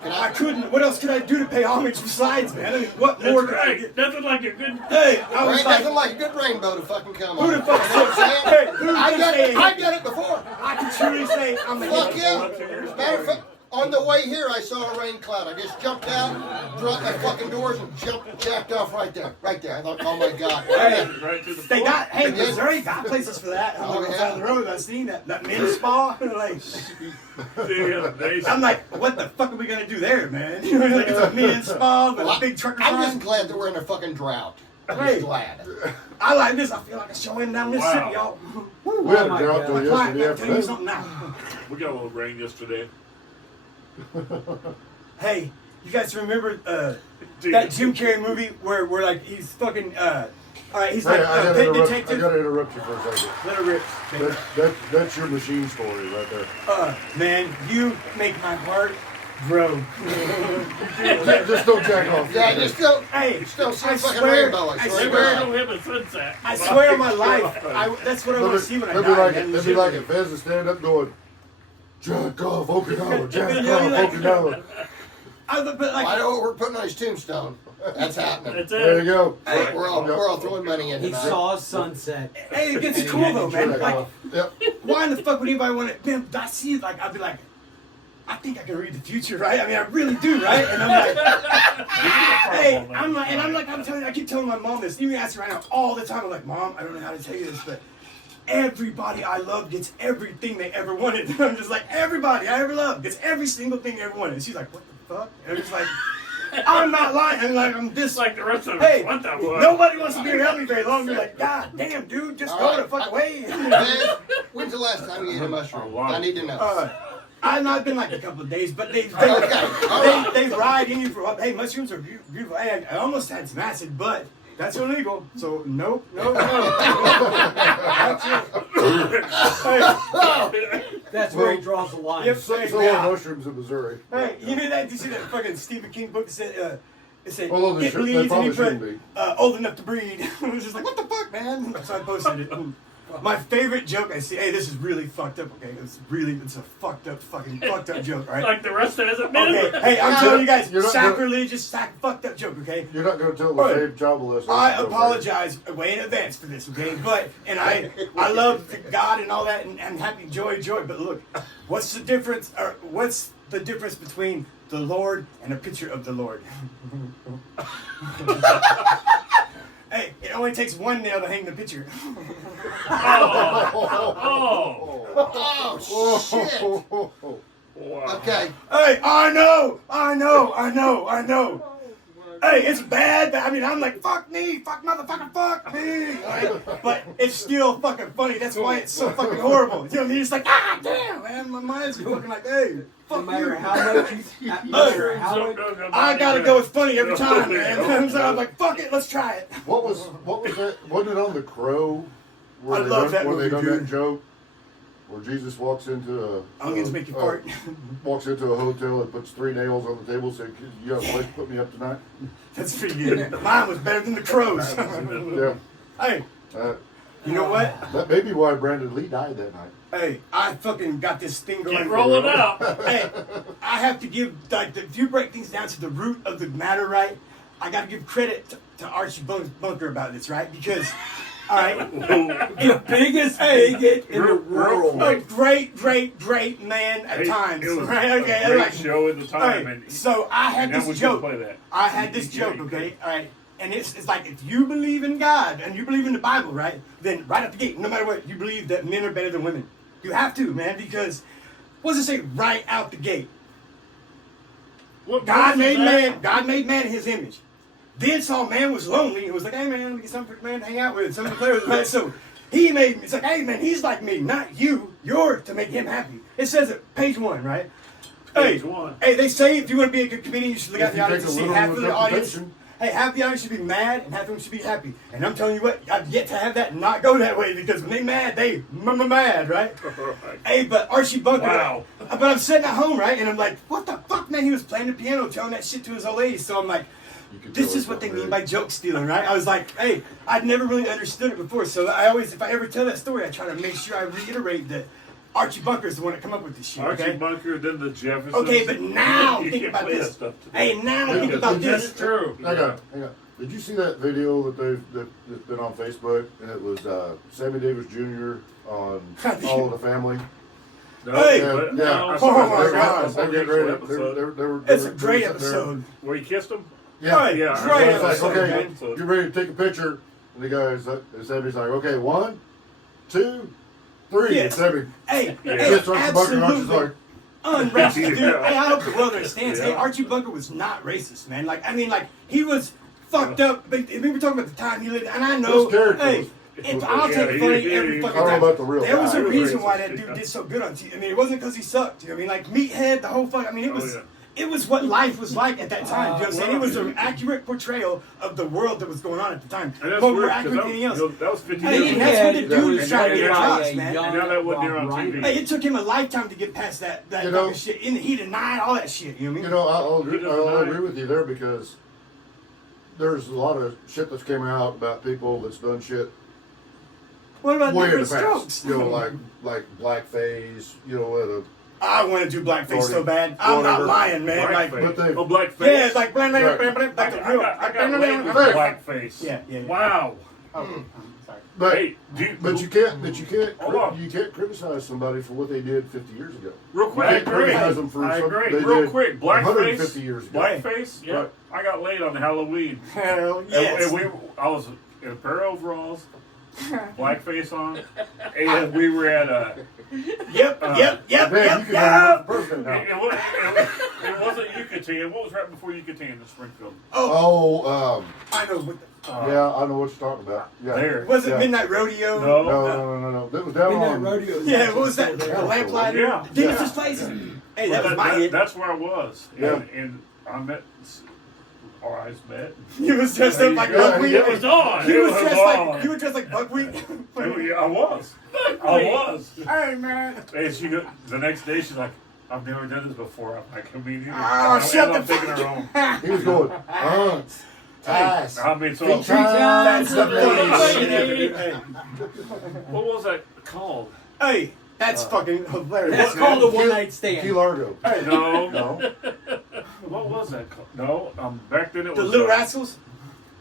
I couldn't. What else could I do to pay homage besides, man? I mean, what more That's could I right. get? Nothing like a good. Hey, I was Ain't like, nothing like a good rainbow to fucking come on. who the fuck You know what I'm saying? Hey, who I got say it. I got it before. I can truly say I'm a Fuck hero. yeah. Matter of fact, on the way here, I saw a rain cloud. I just jumped out, dropped my fucking doors, and jacked off right there. Right there. I thought, oh my God. Hey, Right to the they floor. got, hey, Missouri got places for that. I'm like, down the road, I've seen that men's spa. Like, Damn, they- I'm like, what the fuck are we gonna do there, man? You know, like it's a men's spa with a big trucker I'm just sign. glad that we're in a fucking drought. I'm Hey. just glad. I like this. I feel like a showing down Mississippi, y'all. We had a my drought God. till My client, yesterday I'm telling you afternoon. something now. We got a little rain yesterday. Hey, you guys remember Dude. that Jim Carrey movie where like he's fucking all right, he's Hey, like I a gotta pit interrupt. I detective. gotta interrupt you for a second. Let her rip. baby. That's your machine story right there. Man, you make my heart grow. Just don't jack off. Yeah, just don't. Hey, Just don't see I a fucking swear, rainbow. I I swear. We're swear, gonna have a sunset. I swear on my life, that's what I want to see when I They'll be die. like man. it. They'll be like it. Feds will stand up going, jack off Okinawa, jack Yeah, off like- Okinawa. But I like, know what we're putting on his tombstone. That's happening. That's There you it. go. We're all throwing money in He tonight. saw sunset. hey, it gets And he cool had to though, man. jerk Like, off. Yep. why in the fuck would anybody want to? Man, I see it. Like, I'd be like, I think I can read the future, right? I mean, I really do, right? And I'm like, hey, I'm telling you, I keep telling my mom this. Even ask her right now all the time. I'm like, Mom, I don't know how to tell you this, but everybody I love gets everything they ever wanted. I'm just like, everybody I ever loved gets every single thing they ever wanted. And she's like, what the fuck? And I'm just like, I'm not lying. And like, I'm this It's like the rest of us Hey, want that one. nobody wants to be around me very long. You're like, God damn, dude, just go the fuck away. Man, when's the last time you ate a mushroom? A lot. I need to know. I've not been like a couple of days, but they Okay. they ride in you for. Hey, mushrooms are beautiful. Hey, I almost had some acid, but that's illegal. So nope. That's it. That's where he draws the line. Yep. So Hey, are mushrooms in Missouri. Hey, you know that? Did you see that fucking Stephen King book that said? It said Although they it should- they bleeds, and probably he put shouldn't be. old enough to breed. It was just like, what the fuck, man? So I posted it. My favorite joke I see. Hey, this is really fucked up. Okay, it's a fucked up joke. All right. Like the rest of us have been. Okay, hey, I'm telling you guys, You're not sacrilegious, fucked up joke, okay? You're not going to tell the Alright. same child molester. I apologize way in advance for this, okay? But, and I love God and all that, and happy joy, but look, what's the difference between the Lord and a picture of the Lord? Hey, it only takes one nail to hang the picture. Oh. Oh, shit. Wow. Okay. Hey, I know. Hey, it's bad, but I mean, I'm like, fuck me, fuck motherfucker, fuck me. Right? But it's still fucking funny. That's why it's so fucking horrible. You know what I mean? It's like, ah, damn, man. My mind's fucking like, hey, No fuck matter you. how much no matter how much, I gotta go with funny every time, man. So I'm like, fuck it, let's try it. What was that? Wasn't it on The Crow? Where I they love done, that where they movie, done dude. that joke? Where Jesus walks into Onions make you fart. walks into a hotel and puts 3 nails on the table and says, "You got a place to put me up tonight?" That's pretty good. Mine was better than the Crows. Yeah. Hey, Uh, you know what? that may be why Brandon Lee died that night. Hey, I fucking got this thing going. Keep rolling out. Hey, I have to give, like, if you break things down to the root of the matter, right, I got to give credit to Archie Bunker about this, right? Because, all right, the biggest bigot in the world. a great man at times, It was right? Okay, a great like, show at the all time. right, And so I had and then this we joke. couldn't play that. I had this joke, okay? All right. And it's like, if you believe in God and you believe in the Bible, right? Then right out the gate, no matter what, you believe that men are better than women. You have to, man, because what does it say right out the gate? What God movie made is that? man. God made man in his image. Then saw man was lonely and was like, hey man, let me get something for man to hang out with, something to play with. Right? So he made me. It's like, hey man, he's like me, not you. You're to make him happy. It says it, page 1, right? Page hey, 1. Hey, they say if you want to be a good comedian, you should look out If the you audience take and a see little half of the audience. interpretation. Hey, half the audience should be mad and half of them should be happy. And I'm telling you what, I've yet to have that not go that way because when they mad, they mad, right? Hey, but Archie Bunker. Wow. But I'm sitting at home, right? And I'm like, what the fuck, man? He was playing the piano, telling that shit to his old lady. So I'm like, You could this tell is it's what they not mean very- by joke stealing, right? I was like, hey, I'd never really understood it before. So I always, if I ever tell that story, I try to make sure I reiterate that Archie Bunker is the one that come up with this shit, Archie okay? Bunker, then the Jeffersons. Okay, but now You think can't about play that this. stuff today. Hey, now think about That's this. true. Hang on. Did you see that video that's been on Facebook? And it was Sammy Davis Jr. on All of the Family. No, Hey! but, Yeah. no, I Oh saw my that. God. I saw They're the getting ready. actual episode. They were It's a sitting great there. episode. Where he kissed him? Yeah. Hey, Yeah, great It's like, episode, okay, man. get ready to take a picture. And the guy's, Sammy's like, okay, 1, 2, 3. Yes. And Sammy Hey, Yeah. hey, gets Archie Bunker and Archie's absolutely. like, Unracist, dude. Yeah. Hey, I hope the world understands. Hey, Yeah. Archie Bunker was not racist, man. Like, I mean, like, he was fucked up. But we were talking about the time he lived, and I know. His character Hey, was- I'll Yeah, take he- funny he- every he- fucking I don't time. know about the real There was guy. a He was reason why racist, that dude yeah. did so good on TV. I mean, it wasn't because he sucked. You know what I mean? Like Meathead, the whole fuck. I mean, it was. yeah. It was what life was like at that time. You know what I'm saying? It was well, an accurate portrayal of the world that was going on at the time. And that's But weird, more 'cause accurate than anything else. that was 50 Hey, years and ago. that's what the dude was was trying to get played by across, a man. young And now that wasn't there on Rob TV. Reiner. Hey, it took him a lifetime to get past that You know- fucking shit. In the heat of night, all that shit. You know what I mean? You know, I'll He doesn't I'll know. agree with you there because there's a lot of shit that's came out about people that's done shit What about way in the different past. strokes? You know, like blackface. You know, with a I want to do blackface so Forty. bad. I'm not Whatever. lying, man. Like, Blackface. but they- Oh, blackface. yeah, it's like, blah, blah, Right. blah, blah, blah, I like the got, real. I got laid with Hey. blackface. Yeah, yeah, yeah. Wow. Oh, sorry. but Hey, but you can't Hold on. you can't criticize somebody for what they did 50 years ago. Real You quick, can't criticize them for I something agree. they Real did quick, 150 blackface. years ago. Blackface. Yeah. Right. I got laid on Halloween. Hell And- yes. And I was in a pair of overalls, blackface on, and we were at a. Yep, Uh, yep, yep, Man, yep, you can yep. person now. It wasn't Yucatan. What was right before Yucatan in Springfield? Oh, I know. What yeah, I know what you're talking about. Yeah. There. was it Yeah. Midnight Rodeo? No. No. That was down Midnight on. Rodeo. is Yeah, actually what was that? still The there. Lamplighter? Yeah. Dennis's place? Hey, that was my hit. That's where I was. Yeah. And I met. Our eyes met. You was dressed up like Yeah, Buckwheat. it was on. You It was was dressed on. like you were dressed like Buckwheat. Yeah, I was. I was. Hey man. And she go, the next day she's like, I've never done this before. I'm like, I mean, Oh, shut I'm the taking fuck her home. He was going, Tice. I mean, so Feet That's the Hey. funniest shit ever. dude. Hey. what was that called? Hey, that's fucking hilarious. That's man. called a one-night stand. Key Largo. No. No. What was that called? No. Back then it The was Little Rascals?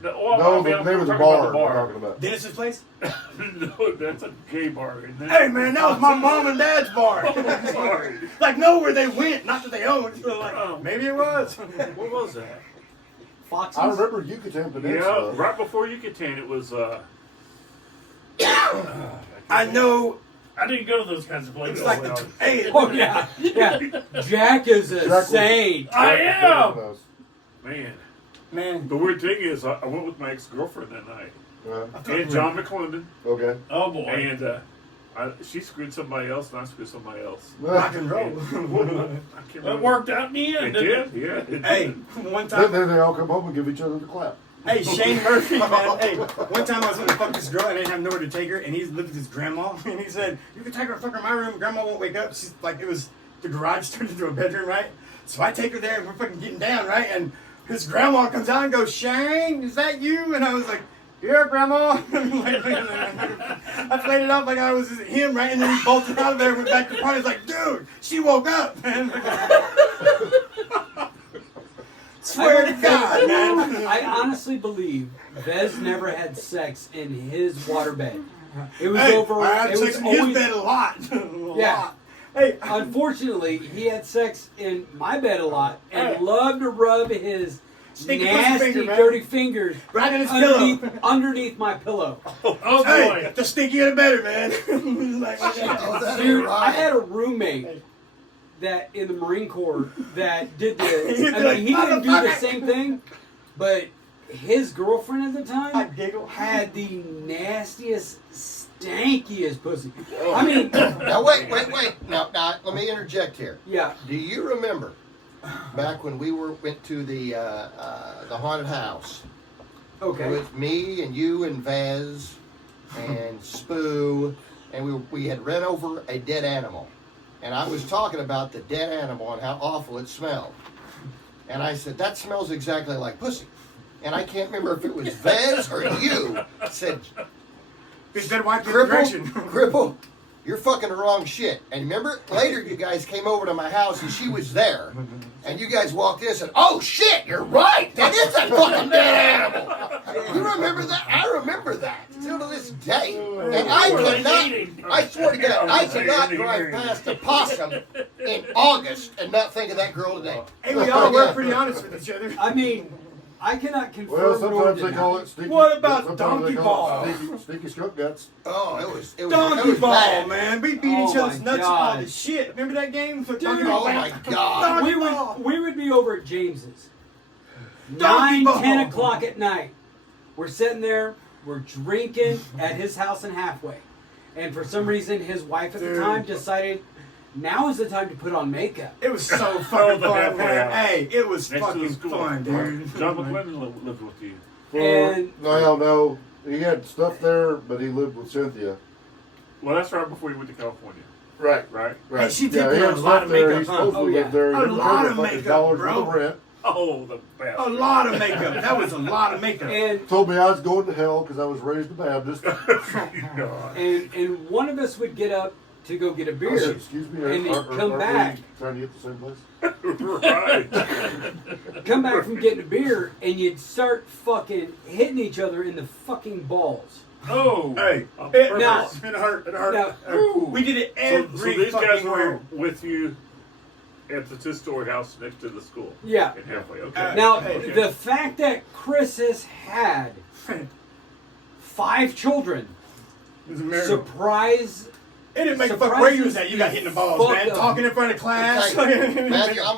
well, No, I mean, the name of the we're bar talking we're about talking about. Dennis's place? No, that's a gay bar, isn't it? Hey man, that was my mom and dad's bar. Sorry. Like nowhere they went, not that they owned. So like, maybe it was. What was that? Foxes. I remember Yucatan Yeah, Peninsula. right before Yucatan, it was. I know. I didn't go to those kinds of places. It's like the hey. Oh yeah, yeah. Jack is a Jack was- saint. I am. Man, Man, the weird thing is, I went with my ex-girlfriend that night, and John McClendon, Okay. Oh boy. and she screwed somebody else, and I screwed somebody else. rock and roll. I can't It remember. worked out in the It end, didn't did, it? yeah. It Hey, did. one time. Then they all come home and give each other the clap. Hey, Shane Murphy, man. Hey, one time I was gonna fuck this girl and I didn't have nowhere to take her, and he lived with his grandma, and he said, "You can take her to fuck her in my room. Grandma won't wake up." She's like, it was the garage turned into a bedroom, right? So I take her there, and we're fucking getting down, right? And his grandma comes out and goes, "Shane, is that you?" And I was like, "Yeah, grandma." I played it off like I was him, right? And then he bolted out of there and went back to the party. He's like, "Dude, she woke up, man." Swear to God, man. I honestly believe Vez never had sex in his waterbed. It was Hey, over. I had It sex was in his always. bed a lot. Yeah. Lot. Hey, Unfortunately, he had sex in my bed a lot and Hey. loved to rub his Stinky pussy nasty, finger, man. dirty fingers right in his pillow. underneath my pillow. Oh Hey, boy. the stinkier the better, man. Like, Oh, that ain't Dude, I right. had a roommate that in the Marine Corps that did this. He'd be I like, mean, he didn't do the "Motherfucker." same thing, but his girlfriend at the I time giggle. had the nastiest, stankiest pussy. I mean, Now wait. Now let me interject here. yeah. Do you remember back when we went to the haunted house? It Okay. was me and you and Vez and Spoo, and we had ran over a dead animal. And I was talking about the dead animal and how awful it smelled. And I said, that smells exactly like pussy. And I can't remember if it was Vez or you said, Bitch better wipe the direction. Cripple, you're fucking the wrong shit. And remember, later you guys came over to my house and she was there. And you guys walked in and said, oh shit, you're right. That is a fucking dead animal. You remember that? I remember that. Still to this day. And I cannot, I swear to God, I cannot drive past a possum in August and not think of that girl today. Hey, we all were pretty honest with each other. I mean, I cannot confirm Well, nor sometimes they deny. call it stinky. What about sometimes donkey they call it ball? Stinky skunk guts. Oh, it was Donkey ball, bad. man. We beat each Oh other's my nuts and all God. this shit. Remember that game? Oh my God. We would be over at James's. 9, ball. 10 o'clock at night. We're sitting there, we're drinking at his house in Halfway. And for some reason, his wife at the time decided now is the time to put on makeup. It was so fucking the fun, halfway man. house. Hey, it was Next to the fucking school. fun, dude. John McClendon lived with you. And- no, he had stuff there, but he lived with Cynthia. Well, that's right before you went to California, Right. right? Right. Hey, she did yeah, put he on had a lot stuff of there. makeup, He huh? supposedly Oh, yeah. lived there. He A never lot paid of the fucking makeup, dollars bro. for the rent. Oh, the best. A lot of makeup. That was a lot of makeup. And Told me I was going to hell because I was raised a Baptist. God. and one of us would get up to go get a I beer. said, excuse me, And he'd come are back. we trying to get the same place? Right. Come back from getting a beer, and you'd start fucking hitting each other in the fucking balls. Oh. Hey, On it, purpose. it hurt. It hurt. Now, Ooh. We did it So every these guys fucking were where. with you at the two-story house next to the school. Yeah. In Halfway. Okay. Now, Hey, the fact that Chris has had 5 children, It was a miracle. surprise. It didn't make a fuck surprises where you was at. You got me hit in the balls, fucked man. up. Talking in front of class. Okay, Matthew, I'm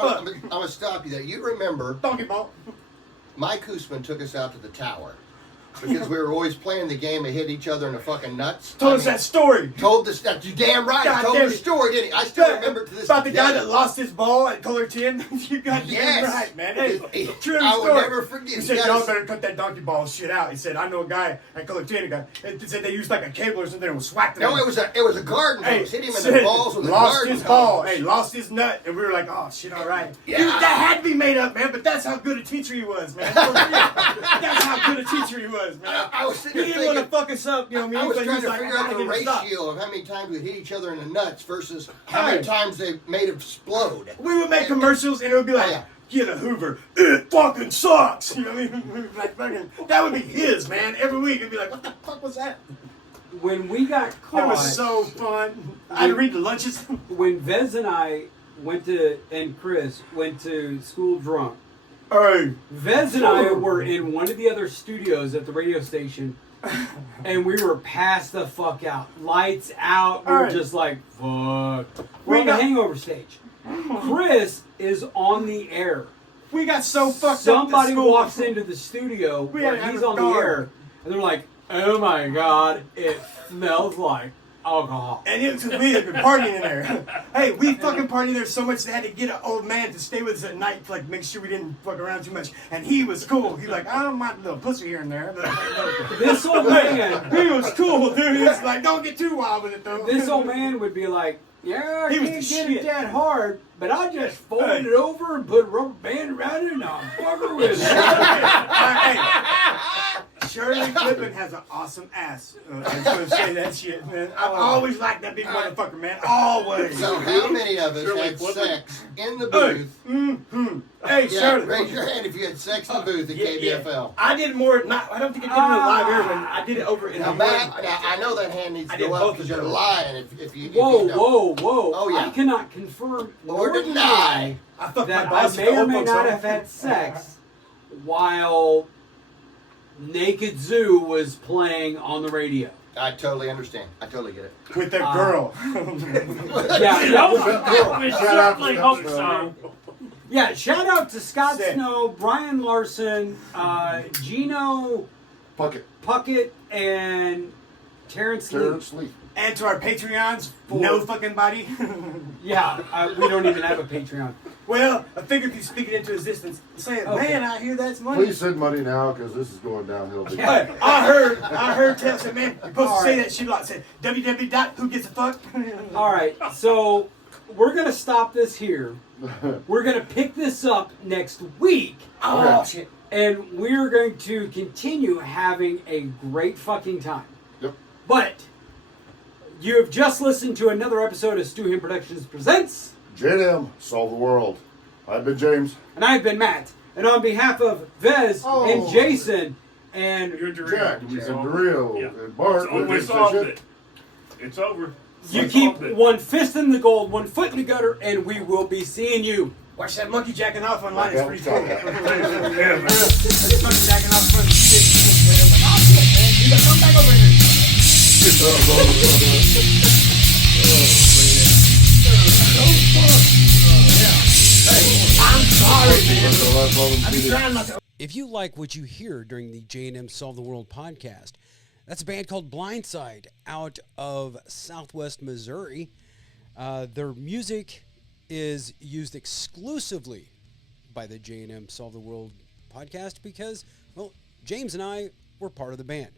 gonna stop you there. You remember Donkey ball. Mike Hoosman took us out to the tower because we were always playing the game and hit each other in the fucking nuts. Told I us mean, that story. Told us that. You damn right. God Told damn the it. story, didn't he? I still remember it to this About the day. guy that lost his ball at color 10. You got Yes. right, man. Hey, true I will story. never forget. He You said, guys- y'all better cut that donkey ball shit out. He said, I know a guy at color 10. He said they used like a cable or something and was whacked him. No, it was a garden hose. Hit him in the said, balls with a lost garden his ball. hose. Hey, lost his nut. And we were like, oh, shit, all right. Yeah. Dude, that had to be made up, man. But that's how good a teacher he was, man. For real. That's how good a teacher he was, man. I was sitting He there didn't want to thinking, fuck us up, you know what I I mean? was But he trying to like, figure I out the gotta get him stopped. ratio of how many times we hit each other in the nuts versus how many Hey. times they made it explode. We would make commercials and it would be like, Yeah. get a Hoover, it fucking sucks. You know what I mean? We would like, fucking, that would be his, man. Every week it'd be like, what the fuck was that? When we got It caught, was so fun. I had to read the lunches. when Vez and I and Chris went to school drunk, Hey. Vez and I were in one of the other studios at the radio station, and we were passed the fuck out. Lights out. We were Alright. just like, fuck. We We're on the got- hangover stage. Chris is on the air. We got so fucked Somebody up. Somebody walks into the studio We where had to have he's a on the guard. air, and they're like, oh my god, it smells like alcohol. And it was we had been partying in there. Hey, we fucking partied there so much they had to get an old man to stay with us at night to like make sure we didn't fuck around too much. And he was cool. He like, I don't mind a little pussy here and there. This old man, He was cool, dude. He was like, don't get too wild with it though. this old man would be like, yeah, I He was can't the get shit. it that hard, but I just folded Hey. it over and put a rubber band around it and I'll fuck her with it. Hey, Shirley Flippin has an awesome ass. I was gonna say that shit, man. I've always liked that big motherfucker, man. Always. So how many of us Shirley had Flippin? sex in the Hey, booth? Hey, Yeah, Shirley. raise your hand if you had sex in the booth at KBFL. I did more. I don't think I did it in the live air, but I did it over in Now, the Matt, now, I know that hand needs I to did go up both because of you're those. lying if you Whoa, don't. whoa. Oh, yeah. I cannot confirm Or nor deny I fucked that my I boss. may or may not have had sex while Naked Zoo was playing on the radio. I totally understand. I totally get it. with that girl. Yeah, We Shout out certainly to hope Scott so. yeah. Shout out to Scott Sick. Snow, Brian Larson, Gino Puckett. Puckett, and Terrence Lee. Terrence Lee. And to our Patreons, no fucking body. Yeah, we don't even have a Patreon. Well, I figured if you speak it into existence, say, Okay. man, I hear that's money. Please send money now because this is going downhill. big Yeah. time. Hey, I heard Taylor say, man, you're supposed All to say right. that shit a lot. Say, www.whogetsaffuck. All right, so we're gonna stop this here. We're gonna pick this up next week, Oh, shit. and we're going to continue having a great fucking time. Yep. But you have just listened to another episode of Stu Him Productions Presents, J&M, solve the world. I've been James. and I've been Matt. And on behalf of Vez Oh. and Jason and You're Dario. Jack, We and solved it. Dario, Yeah. and Bart. So we solved it. It's over. you We keep solved it. one fist in the gold, one foot in the gutter, and we will be seeing you. Watch that monkey jacking off online. It's Yeah, pretty stop cool. that. Yeah, man. That monkey jacking off in front of the stick. I'm like, oh, shit, man. You gotta come back over here. I'm sorry, man. I'm trying not to. If you like what you hear during the J&M Solve the World podcast, that's a band called Blindside out of Southwest Missouri. Their music is used exclusively by the J&M Solve the World podcast because, well, James and I were part of the band.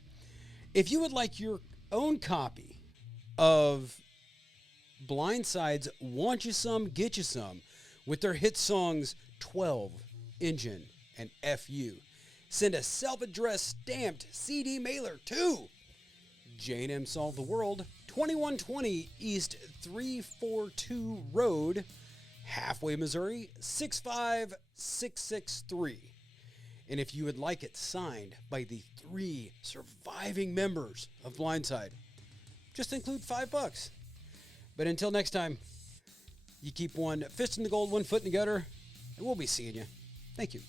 If you would like your own copy of Blindside's Want You Some, Get You Some with their hit songs 12, Engine, and FU, send a self-addressed stamped CD mailer to J&M Solve the World, 2120 East 342 Road, Halfway, Missouri, 65663. And if you would like it signed by the 3 surviving members of Blindside, just include $5. But until next time, you keep one fist in the gold, one foot in the gutter, and we'll be seeing you. Thank you.